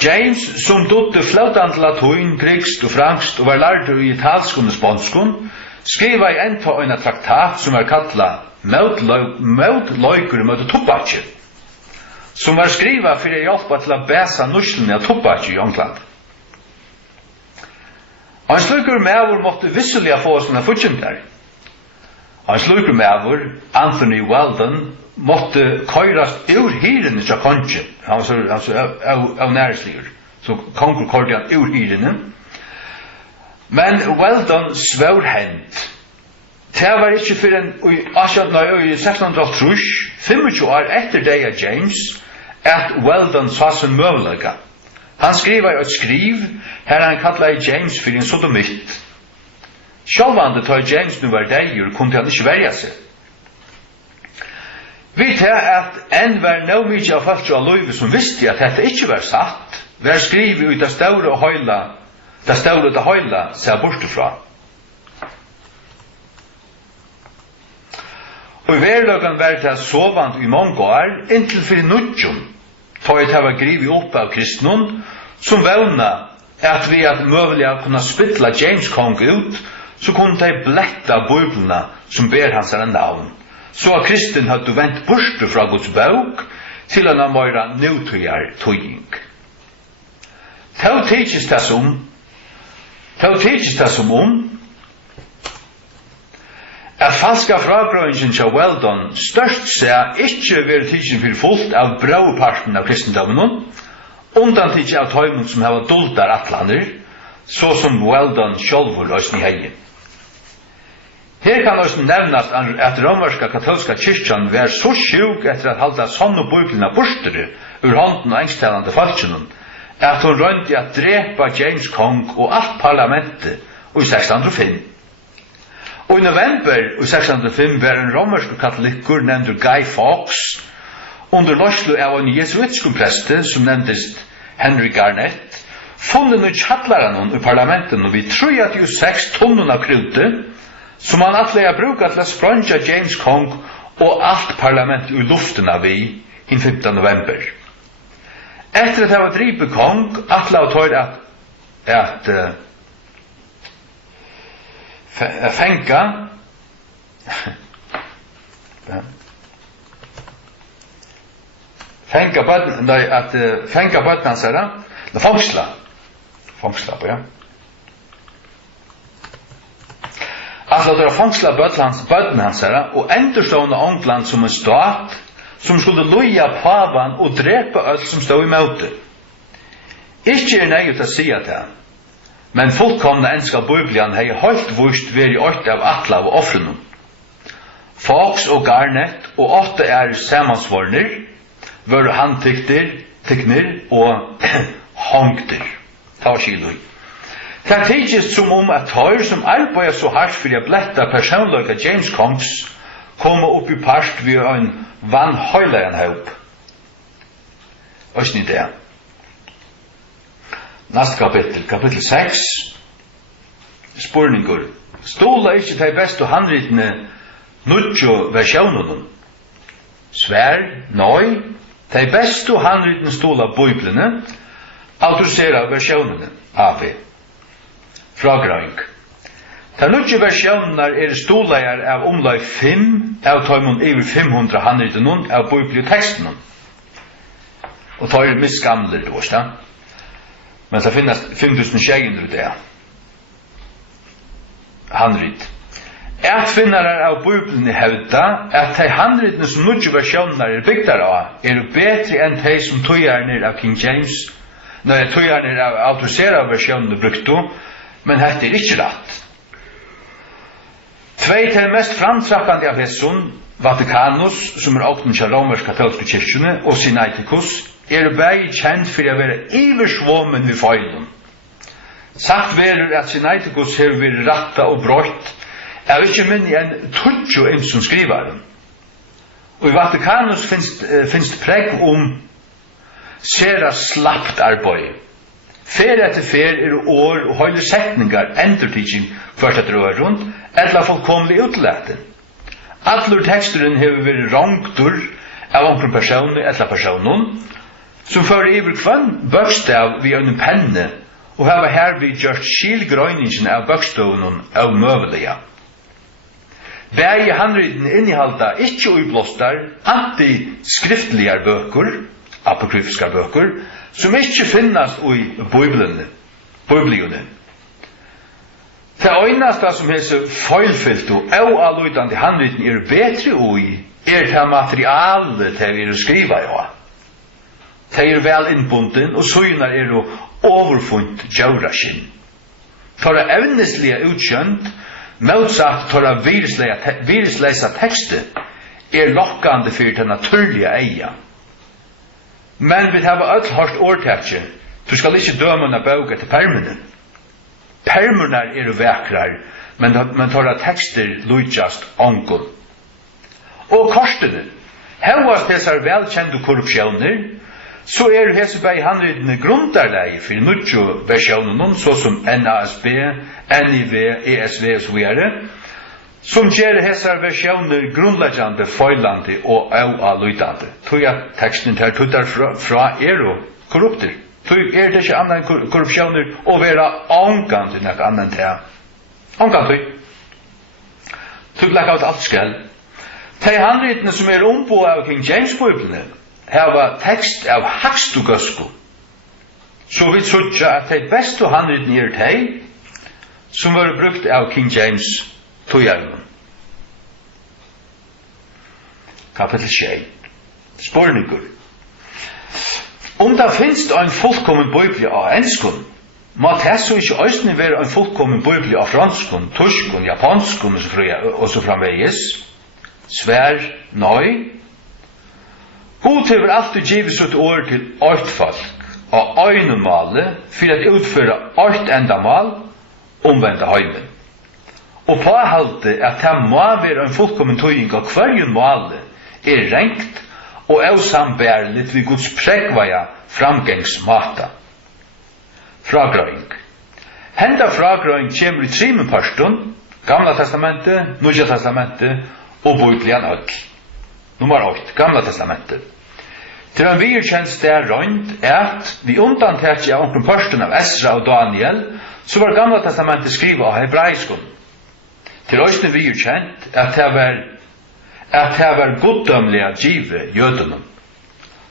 James, som dotte flautant latin, grekst og franskt, og var lærd i italskun og spanskun, skriva i enta en traktat som var kalla Møtløykur møte tobakki, som var skriva for å hjelpa til å bæsa nuslene av tobakki i England. Og en slukur mævur måtte visselig få sånne futjendar. Og en slukur mævur, Anthony Weldon, måtte køyrast ur hirene til kongen, av næresligur, så kongen køyrde han ur hirene. Men Weldon svær hent. Det var ikke for en i 1603, 25 år etter det av James, at Weldon sa sin møvelega. Han skriva i et skriv, her han kallet James for en sodomitt. Sjálvande tar James nu var deier, kunne han ikke verja seg. Vi tar at enn var nå mykje av folk av løyve som visste at dette ikke var satt, var skrivet ut av ståre og høyla, det stod det høyla seg bortifra. Og i verdagen var det sovant i mange år, inntil for nudjon, tar jeg til å grive opp av kristnon, som vevna at vi at møvelige kunne spittla James Kong ut, så kunne de bletta bøyblene som ber hans navn. Så at kristen hadde vendt bortifra Guds bøk til en av møyra nøytøyar tøying. Tau teikist det som at falska fragrøyingen til Weldon størst seg ikke være tidsin for fullt av brauparten av kristendommen, undan tidsin av tøymen som hava duldar atlander, så som Weldon sjálfur løsni hei. Her kan også nevnast at romerska katolska kyrkjan var så sjuk etter at halda sånne bøyklina bortere ur hånden og engstælande falskjennom, at hun rønte at drepa James Kong og alt parlamentet i 1605. Og i november i 1605 var en romersk katolikker nevnt Guy Fawkes under løslo av en jesuitskum preste som nevntest Henry Garnett funnet ut kjattlaran i parlamentet og vi 36 tonner av krute som han atlega bruka til å spranja James Kong og alt parlamentet i luften av vi i 15. november. Etter at jeg var dripet Kong, atla og tør at fenga Fänga bötten, att fänga bötten så där. Det fångsla. Fångsla på, ja. Alltså det fångsla bötten hans här och ändurstående ångland som en stat som skulle loja pavan och dräpa allt som stod emot det. Ikke nøyt å si det, men fullkomna enska Bibelen hei høyt vurst veri åtte av atla av offrenum. Fox og Garnet og åtte samansvorner, var handtikner og hongter. Ta skilui. Det tidsis som at høyr som arbeider så hardt for å bletta personløyga James Kongs koma upp i part vi en vann høylegan haup. Øsni det. Næst kapitel 6. Spurningur. Stola ikkje de bestu handritene nudjo versjonunum? Svær, nøy, de bestu handritene stola Bibelene, autorisera versjonene, AV. Fragrøyng. De nudjo versjoner stolajar av omlai 5 av tøymon over 500 handritenun av bibliotekstenun. Og tar misgamler, da. Men det finnes 5600 det. Handrit. Finnarar av Bibelen i hevda at de handritene som nudjo versjoner bygdar av betre enn de som tøyarnir av King James, tøyarnir av autorisera versjoner brukto, men hette ikkje rett. Tvei til mest framtrappande av hesson, Vatikanus, som åkten til romersk-katolske kyrkjene, og Sinaiticus, begge kjent for å være iversvåmen ved feilen. Sagt verur at Sinaiticus har vært ratta og brøtt, ikke minnig enn tutsjo som skrivaren. Og i Vatikanus finnes preg sera slappt arbeid. Fer etter fer år og høyde setningar endurteaching først etter år rundt, eller fullkomlig utlæten. Allur teksturen hever vært rongtur av omkring personer eller personen, som fører iver kvann bøkstav via en penne, og hava hervid gjort skilgrøyningen av bøkstavnen av møvelige. Begge handriden innehalda ikkje uiblåstar antiskriftlige bøker, apokryfiske bøker, som ikkje finnes i Bibelen. Det øyneste som hese feilfyllt og alluitande handriten betre ui, det materialet til skriva jo. Det vel innbunden, og søgnar overfunnt djauraskin. Tora evneslige utkjønt, motsatt tora viruslesa tekster, lokkande for den naturlige eia. Men vi har öll hardt årtekje, du skal ikkje døme en bøk etter permene. Permene vekrar, men tora tekster lujtjast onkel. Og korsene, hevast dessar velkjente korrupsjoner, så hese bei handritene grundarleie for nudjo versjonen, så som NASB, NIV, ESV og så videre, som gjør hesar versjoner grunnleggjande, feilande og alluitande. Tog at teksten her tuttar fra korrupter. Tog det ikke annan korrupsjoner og vera angant nek annan til. Angant tog. Tog lagt av alt skall. De handritene som ombo av King James Bibelene, hava tekst av hakstu gøsku. Så vi sutja at de bestu handritene de, som var brukt av King James Tojarmen. Kapitel 6. Spurningur. Det finst ein fullkommen bibli av enskun, må det så ikke øyne være ein fullkommen bibli av franskun, tyskun, japanskun og så framvegis. Svær, nøy. God hever alltid givet sitt år til eit folk av øynenmale for at utføre eit endamal omvende heimen. Og påhalte at det må være en fullkommen tøying av hverjun male rengt og avsambærligt ved Guds pregvaja framgangsmata. Fragrøying. Henda fragrøying kommer i trimenparsten, Gamla testamentet, Nudja testamentet og Bibelen öll. Nummer 8, Gamla testamentet. Til en virkjent sted røynt at vi undantekje av omkring parsten av Esra og Daniel, så var Gamla testamentet skrivet av hebraiskon. Til øyne vi kjent at det var goddømlige give jødene.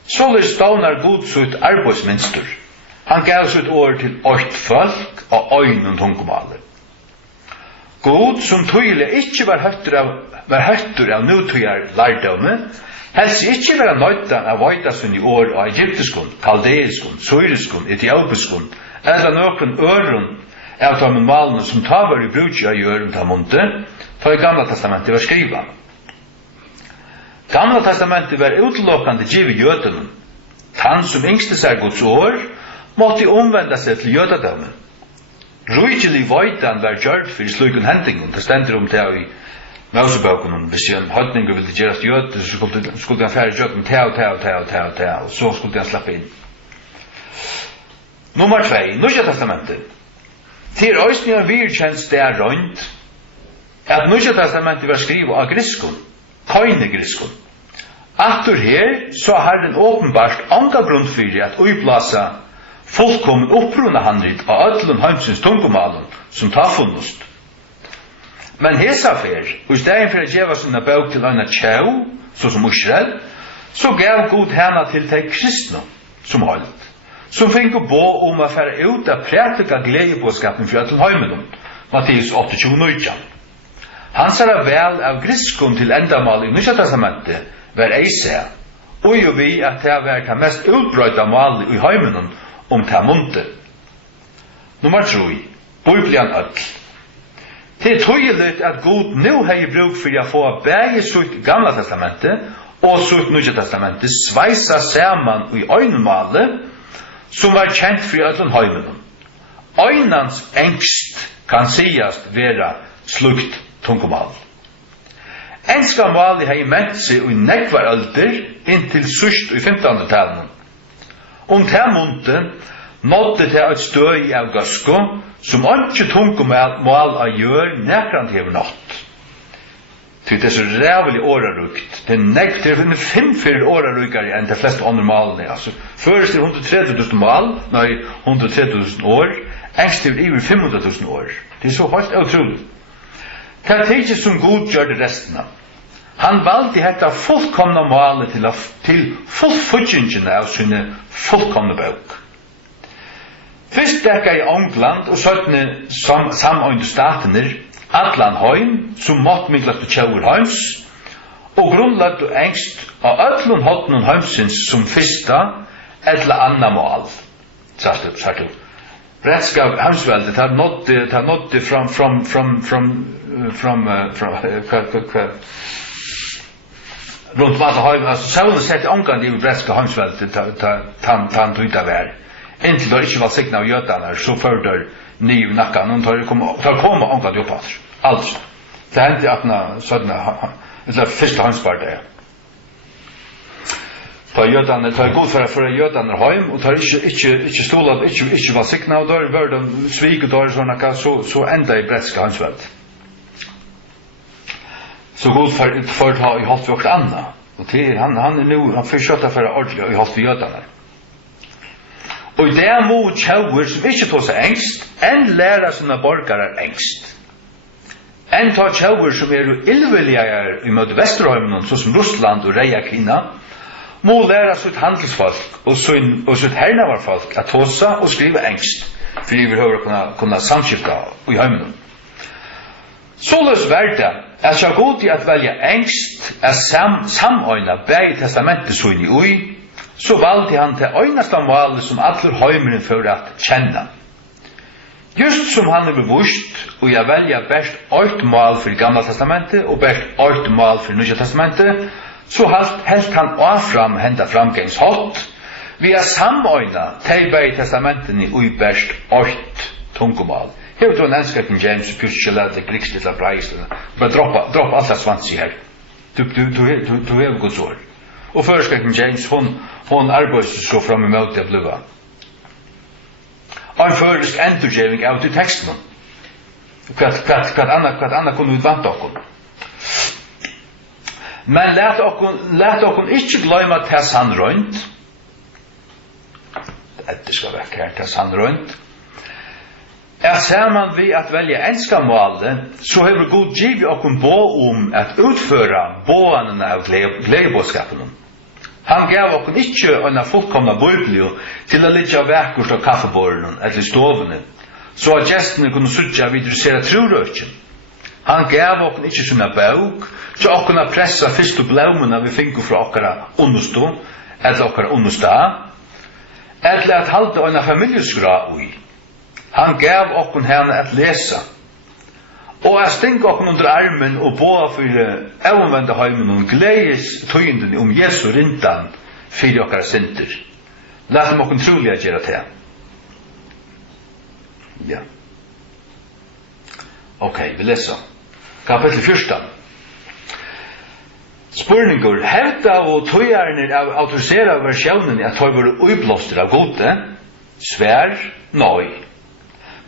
Således stavnar god sitt arbeidsminster. Han gav sitt år til 8 folk og øyne tungomaler. God som tydelig ikke var høttur av nutøyar lærdømme, helst ikke være nøytan av veitasund i år av egyptiskun, kaldeiskun, syriskun, etiopiskun, eller nøkron øren av de malene som tavar i brudje av jøren ta munte, ta i Gamla testamentet var skriva. Gamla testamentet var utlokkande givet jødenen. Han som yngste seg Guds år, måtte omvenda seg til jødadømmen. Rujtjelig veitan var gjørt for slukun hendingen. Det stender om det i Mosebøkene. Hvis en høytninger ville gjøres jød, så skulle han færre jøden te, og så skulle han slappe inn. Nummer 2, Nusja testamentet. Til øyne virkjens det er rønt, at Nusja testamentet var skrivet av griskun, køyne griskun. Atur her, så har den åpenbart anga grunnfyrir at uiplasa fullkommen oppruna handrit av ödlun heimsins tungumalen som ta funnust. Men hesa fer, og i stedet for å gjeva sinna bøk til anna tjau, så som Israel, så gav god hana til teg kristna som holdt, som finko bo om å færa ut av prætika gledebåskapen for ödlun heimenum, Matteus 28:19. Han sara vel av griskun til endamal i Nysja testamentet var eise, og jo vi at det var det mest utbrøyda mal i heimenum ta munte. Nummer 3, Bibelen öll. Det er tydelig at Gud nu har bruk for å få begge sitt Gamla testamentet og sitt Nysja testamentet sveisa saman i øynmale som var kjent for öllun heimenum. Øynans engst kan siast vera slukt tungomal. Enska mali har ment seg i nekvar ölder inntil sust i 1500-tallet. Ta munte nådde til et støy av gasko som ikke tungomal av gjør nekrant hever nått. Det er så rævlig årarukt. Det er 5-4 årarukere enn de fleste andre malene. Altså, først til 130.000 mal, 130.000 år, engst til over 500.000 år. Det er så høyst utrolig. Det er ikke som god gjør det resten av. Han valgte dette fullkomna malet til fullfudgingene av sine fullkomna bøk. Først dekka i England og søttene samøyne statener Atlan heim som måttmidlet til tjauer heims og grunnlagt og engst av öllun hotnun heimsins som fyrsta eller anna mål. Sagt du. Bretska heimsveldet har nådde runt vad har alltså så sett angående i bretska heimsveldet tan tuta vær. Inntil det ikke var signa av jødene, så førder ny nakka, noen tar koma angående opp at. Altså, det hendte at det første hansbar det. Tar god for jødene heim, og tar ikke stolat, ikke var signa av der, var de svik og der, så enda i bretska hansveldet. Så god for å ha i halt vi okkur anna. Og til han er nu, han forsøkta for å ordentlig i halt vi jødene. Og det er mot tjauer som ikke tog seg engst, enn læra sine borgare engst. Enn tar tjauer som er illvillige i møte Vesterheimen, så som Russland og Reia-Kina, må læra sitt handelsfolk og sitt hernavarfolk at tåsa og skrive engst, for vi vil kunne samskifta i heimen. Således verda er så god i at velja engst er samøyna bæg testamentet søyne ui, så valgte han til øyneste målet som alle heimeren for at kjenne. Just som han er bevust, og jeg velger best 8 mål for Gamla testamentet og best 8 mål for Nysja testamentet, så helt han avfram henda framgangshått, vi er samøyna teibæg i testamentene i best 8 tungomål. Her du en enska King James, pjuskelete, grikstilla, breistilla, bare droppa alt svansi her. Du hever Guds ord. Og først King James, hon arbeids så fram i møte bliva. Og en først endurgjeving av til teksten. Hva anna kunne vi vant okkur. Men let okkur ikke gløyma til sannrøynt. Det skal vekk her til sannrøynt. Saman vi at velja enska måle, så har vi god givet okkom bo at utføra boanene av gledebådskapen. Han gav okkom ikkje en fullkomna bibelio til å ligge vekkert av kaffebåren eller stovene, så at gjestene kunne sutja vidrusera trorøkken. Han gav okkom ikkje sånne bøk, så okkom pressa fyrst og blaumene vi finko fra okkara understå, eller okkara understa, eller at halte en familieskra ui. Han gav okkom henne at lesa. Og jeg stinker okkom under armen og boa for avvendte heimen og gledes tøyenden om Jesu rindan for okkara synder. Lad dem okkom trolig at gjøre det. Ja. Ok, vi leser. Kapittel 14. Spurningur, hevda og tøyarnir av autorisera versjonen at tøy var uiblåster av gode, svær, nøy.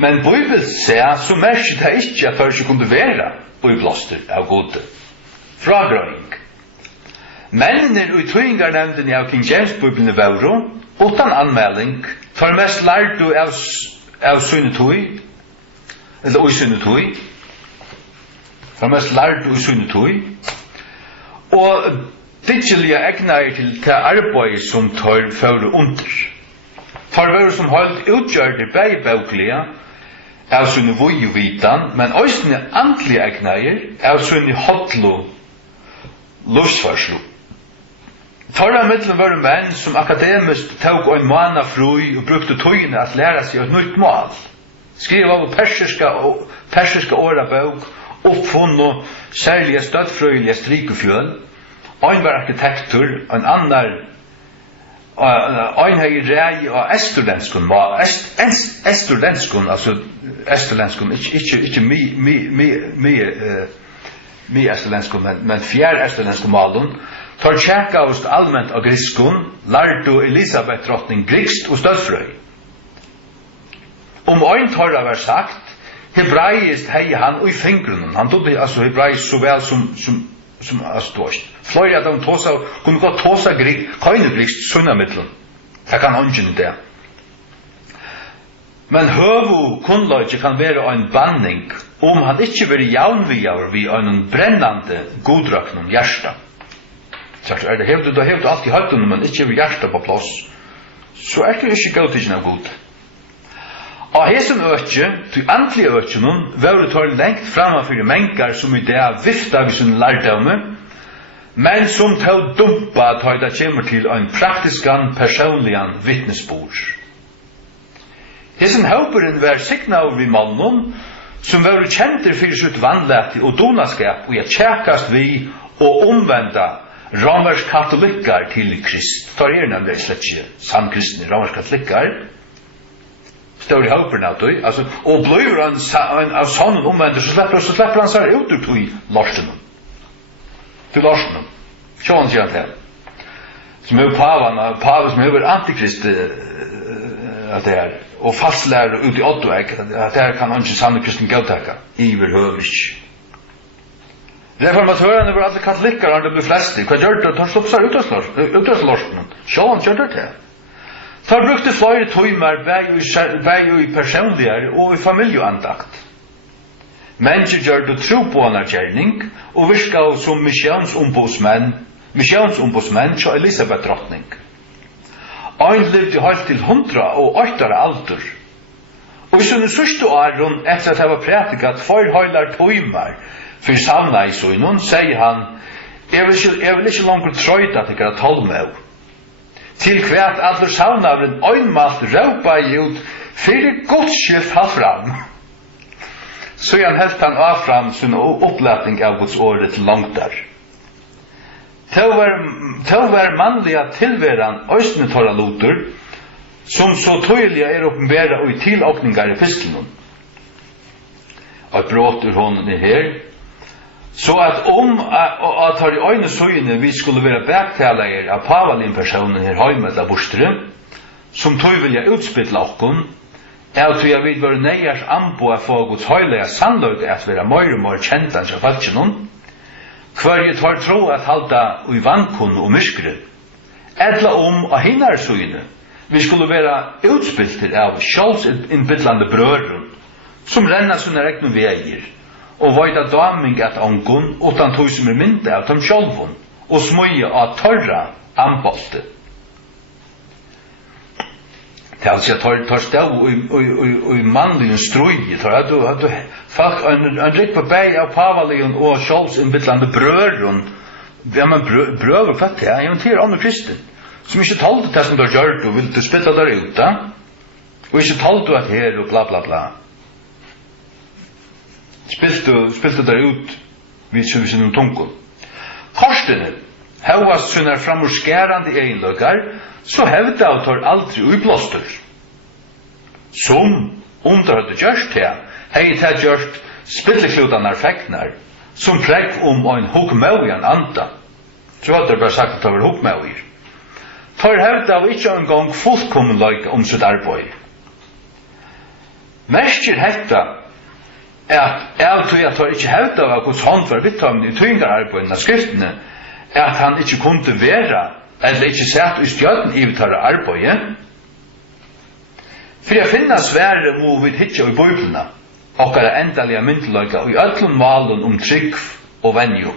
Men Bibelen sier så merker det ikke at det ikke kunne være uiblåster av gode. Fragrøying. Mennene i tøyingarnevnden av King James Bibelen i Vauro, utan anmelding, tar mest lært av syne tøy, eller usyne tøy, tar mest lært av syne tøy, og dittjelige egnar til det arbeid som tar fører under. Tar fører som holdt utgjør det bægbøklige av sunne vojuvitan, men òsne antlige egnar av sunne hotlo lufsfarslo. Tar av middelen var menn som akademisk tog en måned frui og brukte tøyene at lære seg et nytt mål. Skriv av persiska årabøk, oppfunnet særlige støttfrøyelige strikefjøl. Ein var arkitektur, en annar ein hei rei og esturlenskun, altså esturlenskun, ikkje mi esturlenskun, men fjær esturlenskun malun, tar tjekkaust allment av griskun, lærdu Elisabeth drottning grikst og støttfrøy. Ein torra var sagt, hebraist hei han og i fingrun, han tog altså hebraist så vel som aståst. Fløy at de kunne gå tåsa køynegrikst sunna middelen. Det kan håndjen det. Men høvu kunnløyge kan være en banning han ikke være jaunviaver vi en brennande godrøknum hjärsta. Da hevde du alltid høytunum, men ikke ved hjärsta på plass. Så det ikke gautigjen av god. Og hesen økje, til antlige økjennom, var det tar lengt framafyrir mengar som i det vifta vi sin lærdømme, men som tar dumpa tar det kommer til en praktiskan, personligan vittnesbord. Hesen hauperen var signa av vi mannen, som var kjenter fyrir sitt vannlete og donaskap og tjekkast vi og omvenda romersk katolikkar til Krist. Tar nemlig slett ikke sannkristne romersk katolikkar, står i hauperen av tøy, og blir han av sånne omvendt, så slipper han seg ut ur tøy lorstenum. Til lorstenum. Sjåan sier han til. Som er paven som er antikrist at det er, og fastlærer ut i åttoek, at det kan han ikke sanne kristen gautekka, iver høvisk. Reformatørene var alle katolikker, han ble fleste. Hva gjør det? Tar stopp seg ut av lorstenum. Sjåan gjør det til. Tar brukte flere tøymer bæg i personligere og i familieandakt. Mennesker gjør det tro på en gjerning og virka som missionsombudsmenn til Elisabeth drottning. Ein levde helt til 108 alder. Og i sånne sørste åren etter at jeg var pratikat for høylar tøymer for savna i søgnen, sier han, jeg vil ikke langt trøyta til å tolv meg. Til hvert alder savnavren øynmalt råpa i ut fyrir godsskilt halv fram. Så han helt han av fram sin opplætning av Guds året til langt der. Til var mannliga tilveran øysne torra loter, som så tøyliga åpenbæra og i tilåkningar i pistelen. Og et brått ur hånden er her, så at at har i øyne søyene vi skulle være baktalager av pavalin-personen her høymedla bostre, som tog vilja utspytla okkon, at vi har vært neiers anbo å få Guds høylega sannløyde at være mer og mer kjentans av falskjennom, hver jeg tar tro at halda i vannkun og myskre, edla av hinnar søyene, vi skulle være utspytter av sjålsinnbytlande brøren, som renner sånne rekne veier, og veida daming at ongon, utan tog som mynda av dem sjolvun, og smøye av torra anbolte. Det er altså tar stav og mannlig strøy, folk en rik på bæg av pavalion og sjolvsinnbytlande brøren, ja, men brøver, hva det er? Jeg til andre kristen, som ikke talte det som du har gjort, og vil du spille der ute, og ikke talte at her, og bla bla bla. Spilte der ut, vi sin tunken. Korstene, hevast sunnar framurskærande egenløkar, så hevda av tar aldri uiblåster. Som, under hadde gjørst det, hei det gjørst spillekludanar feknar, som prekk en hukmaujan anda. Så hadde det bare sagt at det var hukmaujer. Tar hevda av ikkje en gang fullkommenløyke sitt arbeid. Mersker hetta at jeg tror at tar ikkje hevda av hos hånd var vittamne i tyngararbeidene av skriftene, at han ikkje kunne vera, eller ikkje sett i stjøten i vitare arbeidet. For jeg finner svære må vi hitja i bøyblene, og er endalige myndeløyga og i öllum malen trygg og venju.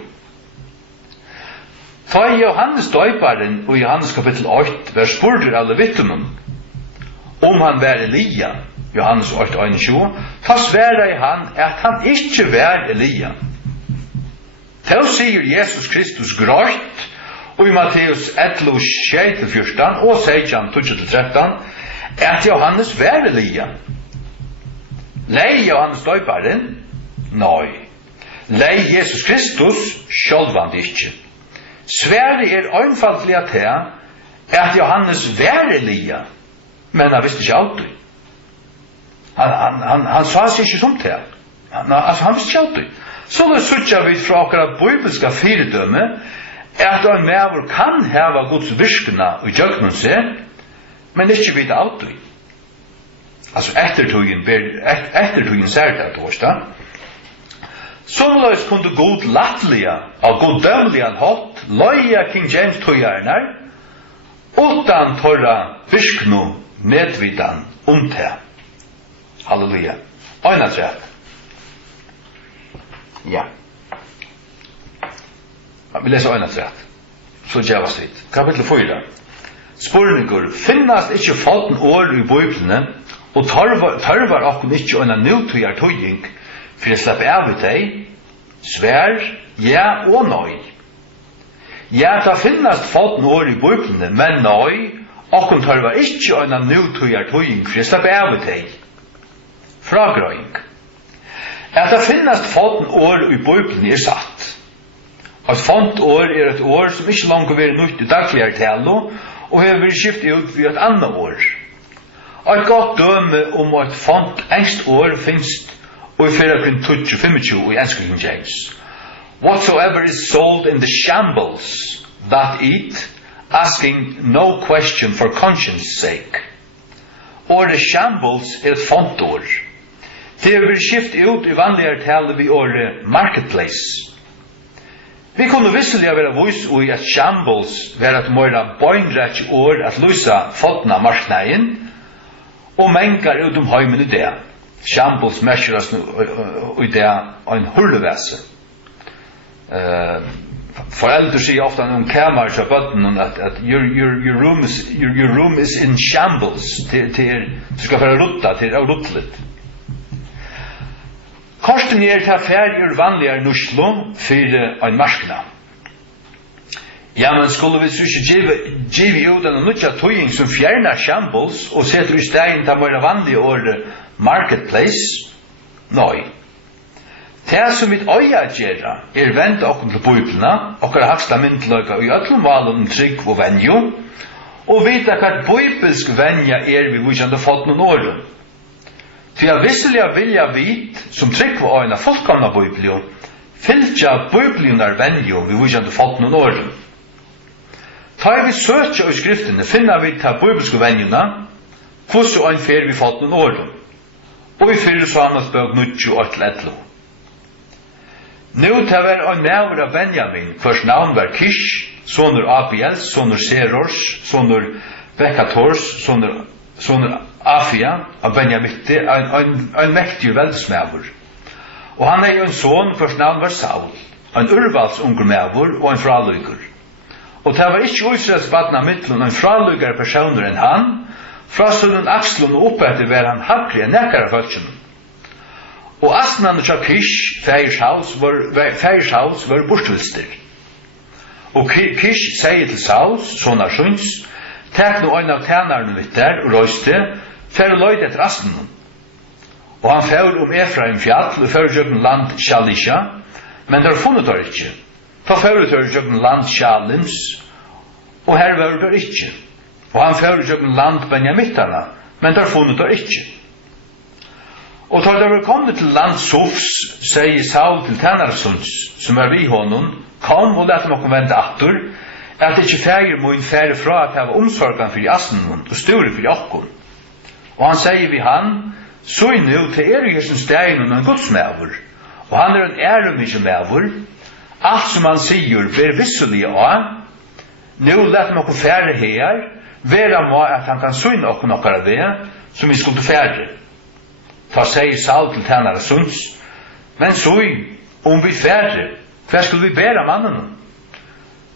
Ta i Johannes døyparen og Johannes kapittel 8 var spurter alle vittunen han var Elia, Johannes 8:21, ta sværa i han at han ikkje var Elia. Ta sier Jesus Kristus grøyt og i Matteus 11:6-14 og 16:12-13 at Johannes var Elia. Lei Johannes døyparen? Nei. Lei Jesus Kristus? Sjølvand ikkje. Sverre einfaldlig at Johannes var Elia, men han visste ikke alltid. Han sa seg ikke som det. Han visste ikke alltid. Så det sutja vi fra akkurat bibelska fyrdømme at en mever kan heva Guds virkena og gjøknen seg, men ikke vidt alltid. Altså ettertuggen særlig at årsta. Sånn kunne god lattelige og god dømlige hatt løya King James tøyerner utan torra virknu medvidan det. Halleluja. Øyna trett. Ja. Vi leser øyna trett. Så gjevast hit. Kapittel 4. Spurningur. Finnast ikkje faten år i bøyblene og tarvar okkur ikkje øyna nutøyar tøying for å slippe av i deg, svær, ja og nøy. Ja, da finnast faten år i bøyblene, men nøy, okkur tarvar ikkje øyna nutøyar tøying for å slippe av i deg. Fragrøying. At da finnast faten år i bøyblene satt. Et font år et år som ikke langt vil være nytt i dagligere tale, og har vært skiftet ut ved et annet år. Et godt døme et font engst år finst og i 4:25 i enskringen James. Whatsoever is sold in the shambles that eat, asking no question for conscience sake. Året shambles et fontår. Det har vært skiftet ut i vanligere tale ved året marketplace. Vi kunne visselig være vis i at shambles var et mer bøynrett år at lysa fotna marknaden, og mengar ut heimen i det. Shambles measuras i det en hurlevese. Foreldre sier ofte kamar til bøtten at your room is in shambles. Du skal være rutta til ruttlet. Korsten til ferger vanligere nurslo for en marskna. Ja, men skulle vi ikke give ut en nutja tøying som fjerner shambles og setter i stein til mer vanlige året marketplace? Nei. Det som vi øya gjerra vendt okkur til bøyblina, okkar haksla myndløyga og i öllum valum trygg og venju, og vita hva bøybelsk venja vi vujande fått noen åren. Til jeg visselig vilja vit, som trygg og øyna fullkomna bøyblio, fylgja bøyblionar venju vi vujande fått noen åren. Ta vi søtja i skriftene, finna vi ta bøybelske venjuna, hvordan og en fer vi fått noen åren. Og vi fyrir samas bøg 98-11. Nu til var en navn av Benjamin, først navn var Kish, sonur Abiels, sonur Serors, sonur Bekators, sonur Afia av Benjamitti, en mektig veldsmævur. Og han jo en son, først navn var Saul, en urvalsungur mævur og en fralugur. Og det var ikke Israels badna mittlun en fralugar personer enn han, fra sunnen Akslun og oppetter var han hakri enn nekkar av fölkjunum. Og asnan og Kish, Feirs haus var bortvilster. Og Kish sier til Sauls, sonar Sunds, tek nu ein av tænarne mitt der og røyste, fer og løyd etter asnan. Og han fer Efraim fjall og fer jøgn land Shalisha, men der funnet der ikkje. Ta fer jøgn land Shalims, og her var der ikkje. Og han fer jøgn land Benjamittana, men der funnet der ikkje. Og da det var kommet til land Sofs, sier Saul til Tænarsunds, som vi honom, kom og lette noen vente atter, at ikkje feir må innfære fra at jeg var omsorgan for jassen og store for jakkon. Og han sier vi han, så nu til Jesu stein og en godsmævur, og han en æremykje mævur, alt som han sier ber visselig av, nu lette noen fære her, vera må at han kan søgne okkar av det, som vi skulle fære. Ta sier Saul til Tænarsunds, men om vi færre, hva skulle vi bære mannen?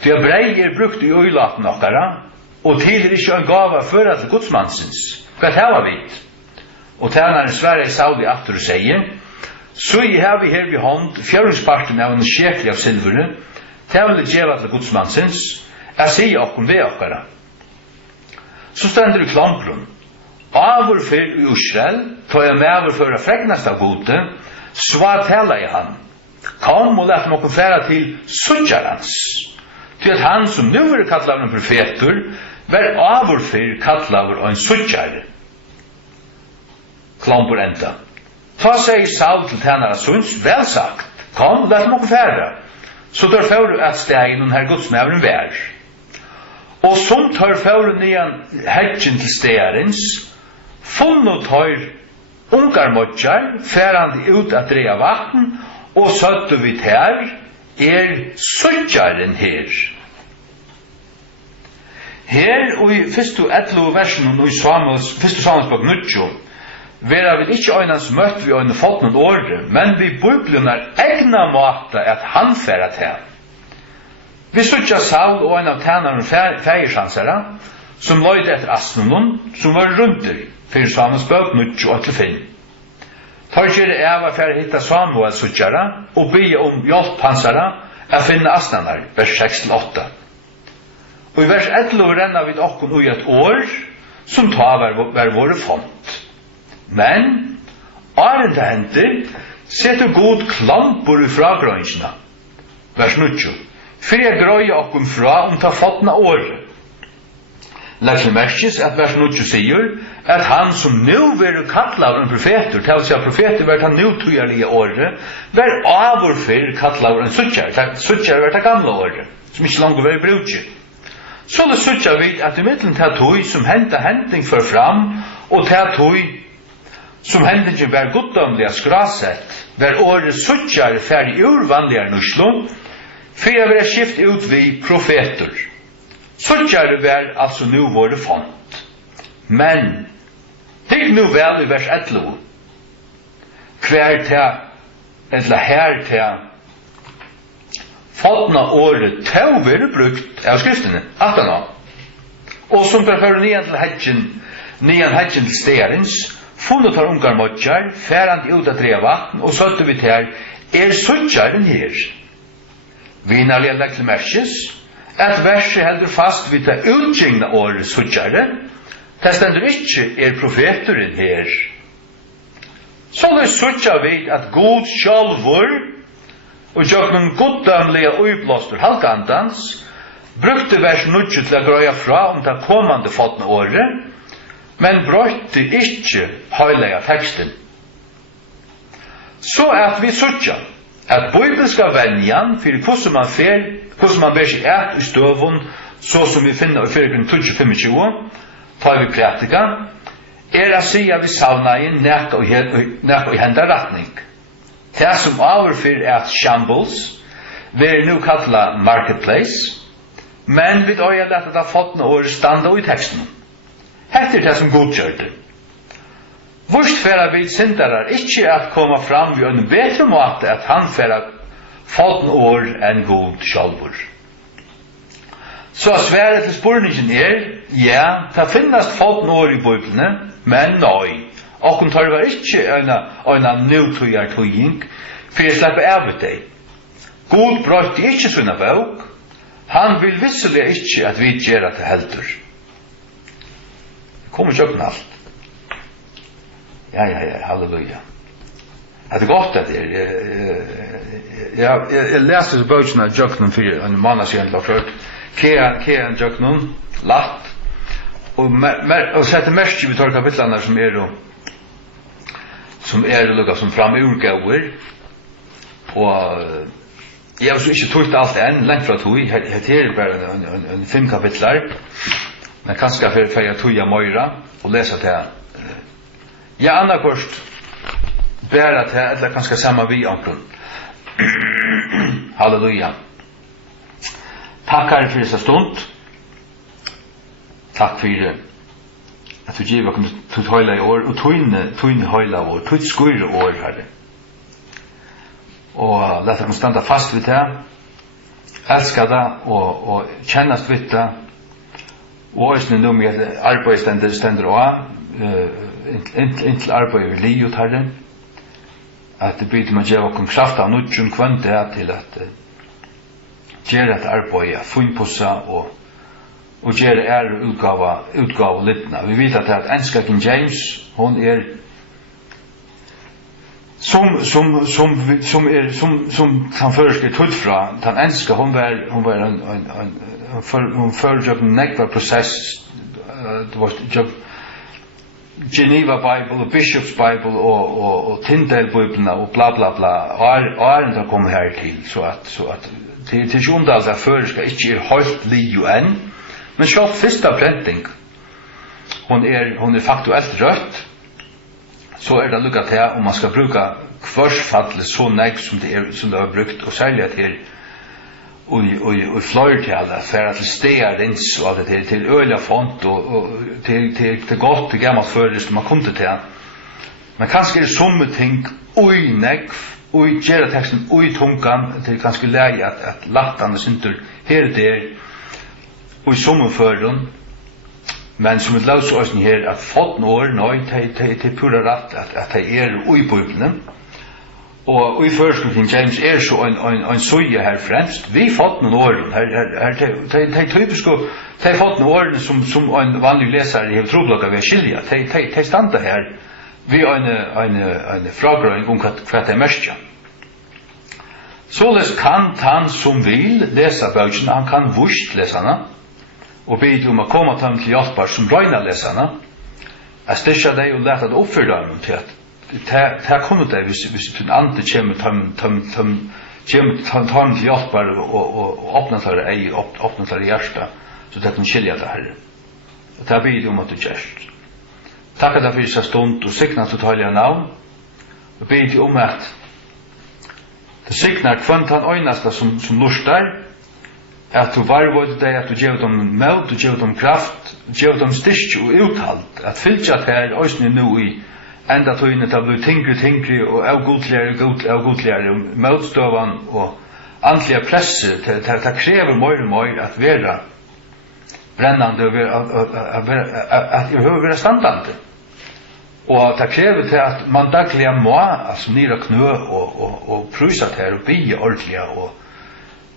For brei brukt i øylaten okkara, og til ikke en gava føra til godsmannsins. Hva tæva vi? Og Tænaren sverre i Saul i atter og sier, så har vi her vi hånd fjørungsparten av en skjekli av silvere, tæva vil djeva til godsmannsins, jeg sier okkom ved okkara. Så stender i klamprun, avur fyr i Israel, ta jeg med for å fregnast av gode, svar tala i han. Kom og lett mokko færa til sudjarans. Til at han som nu er kallat av en profetur, var avur fyr kallat av en sudjare. Klampur enda. Ta seg Saul til Tænarsunds, vel sagt, kom og lett mokko færa. Så der får du at stegen og her godsmævren vær. Og som tar får du nian hedgen til stegarins, funnet tar ungar modjar, færande ut at dreia vatten, og søtte vi her, sudjaren her. Her, og i fyrstu 11 versen, og i fyrstu Samuelsbok 9, vera vi ikke øynans møtt vi øyne fått noen åre, men vi biblunar egna måte at han færa til. Vi sudja Saul og en av tænaren feirsansara, som løyd etter asnonon, som var runder, fyrir Samuelsbok 9-8-5. Torgir Eva fer hitta Samuel sudjara og bygge hjelp hansara a finne asnanar, vers 6-8. Og i vers 11 renna vi okkon ui et år som ta var våre font. Men, åren det henter, setter god klampur i fragrøynsina. Vers 9. Fyrir jeg grøy okkon fra ta fotna året. Lagt merkes at vers 9 sier at han som nu vil kalla av en profeter, til å si at profeter var han nu tøyerlige året, var avurfyr kalla av en sutjar. Sutjar var det gamle året, som ikke langt var i brudje. Så det sutjar vi at i middelen til tøy som henta hending for fram, og til tøy som hendingen var goddomlig skrasett, var året sutjar ferdig urvanligere nuslom, for jeg vil skifte ut vi profeter. Sutjar var altså nu våre font. Men, tenk nu vel i vers 11. Hver til, eller her til, fontna året til å være brukt av skriftene, 18 år. Og som der hører nian hedgen til stegarins, funnet har ungar modjar, færand ut av dreia vatten, og søtte vi til sutjaren her. Vinarlig lagt til merkes, at verset heldur fast vid det utgjengna året sutjare, det stender ikke profeteren her. Så det sutja vid at god sjálfur, og jøknum goddamlega uiblåstur halkandans, brukte vers 9 til å grøya fra det kommande fotna året, men brøyte ikke høylega teksten. Så at vi sutja, at bibelska venjan fyrir hvordan man ber seg i støvun, så som vi finner i 4.25, tar vi pratika, å si at vi savna inn nekka i henda ratning. Det som overfyr shambles, vi nu kalla marketplace, men vi har lett at ha fått noe standa i teksten. Hette det som godgjør det. Vurst færa vid syndarar ikkje at koma fram vi en betre måte at han færa fått år enn god sjálvur. Så sværet til spurningen ja, det finnast fått år i Bibelene, men nei. Og hun tar var ikkje en nøytøyar tøying, for jeg slipper av deg. God brøyte ikkje sånne bøk, han vil visselig ikkje at vi gjør det heldur. Kommer ikke opp alt. Ja, halleluja. Det godt at jeg leste bøkene av Jøknum for en måned siden, og prøvd Kean Jøknum, latt, og sette mest vi tar kapitlene som lukket som framurgauer, og jeg har så ikke tøyt alt enn, lengt fra tøy, her bare en 5 kapitler, men kanskje for jeg tøy av Møyra, og lese til ja, annarkost, bæra til, eller kanskje samme vi omkring. Halleluja. Takk Herre for disse stund. Takk for at du giver oss tutt høyla i år, og tøyne høyla år, tutt skurre år, Herre. Og lett oss standa fast ved det, elska det, og kjennast ved det, og også nå med arbeid stender også, inntil arbeid ved livet, Herre, at det blir til å gjøre oss kraft av nødgjøn kvann det til at gjøre et arbeid, funnpossa og gjøre utgave littna. Vi vet at enskaken James, hun som kan føreske tutt fra, den enska, hun fører en nekvar prosess, Geneva Bible og Bishops Bible og Tyndale Bibelene og bla bla bla og da kom her til så at til sjundals at føreska ikke høyt liu enn, men selv første prenting hun faktuelt rødt, så det lukket til om man skal bruke kvarsfadlet så nek som det har brukt, og særlig til og fløytale for at steder rins og alt det til øyla font og til godt til gammalt følelse man kom til. Men kanskje somme ting ui nekv, ui gjerra teksten ui tungan til kanskje leie at lattane syntur her der ui somme føren, men som et laus også her at fått år nøy til pura rett at det ui bøyblene. Og i førskullin James så en søye her fremst. Vi fått noen åren. De typiske, de fått noen åren som en vanlig leser i troblokka ved skilja. De standa her vi en fragrøring om hva det mestja. Således kan han som vil lesa bøkene, han kan vurst leserne, og bid om å komme til ham til hjelpar som røyna leserne, jeg styrkja deg og leta det oppfyrir dem til at det kommer det hvis den andre kommer til hjelpar og åpner til ei, åpner til hjärsta, så det kan skilja det her. Og det blir om at du gjerst. Takk at det fyrir seg stund og sikna til talja navn, og blir om at det siknar kvant han øynasta som lustar, at du varvåde deg, at du gjev dem mød, du gjev dem kraft, gjev dem styrke og uthalt, at fylgja at her òsne nu i enda tøyne til å bli tingri og avgodligere møtstøvan og andlige presse, det krever mer at være brennande og at jeg hører være standande. Og det krever til at man dagliga må, altså nira knø og prusa til og bygge ordentlige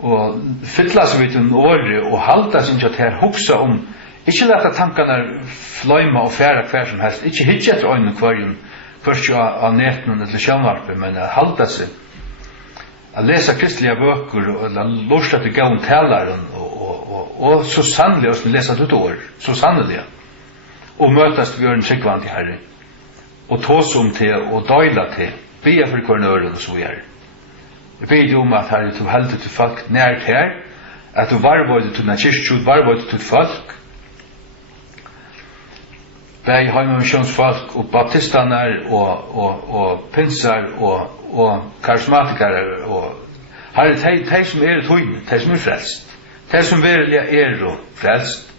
og fylla seg vidt en åre og halda sin til at hoksa om ikke leta tankene fløyma og færa hver som helst, ikke hitje etter øynene hverjum, først jo av neten eller sjøvnvarpen, men at halda seg, at lesa kristelige bøker, og lorsta til gavn talaren, og så sannelig også lesa til år, så sannelig, og møtast vi en sikvand til Herre, og tås om til, og døyla til, bia for hver nøren, og så gjør. Jeg beder om at Herre, du heldur til folk nært her, at du varvåde til den kyrkjud, varvåde til folk, Bei heimamisjonsfolk og baptistaner og pinsar og karismatikarer og Herre, de som tøyne, de som frelst, de som virkelig frelst,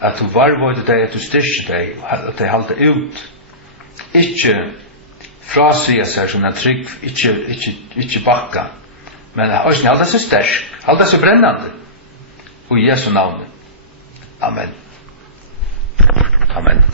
at du varvåde deg, at du styrker deg, at de halter ut, ikke frasvia seg som en trygg, ikke bakka, men også halda seg sterk, halda seg brennande, og i Jesu navn. Amen. Amen.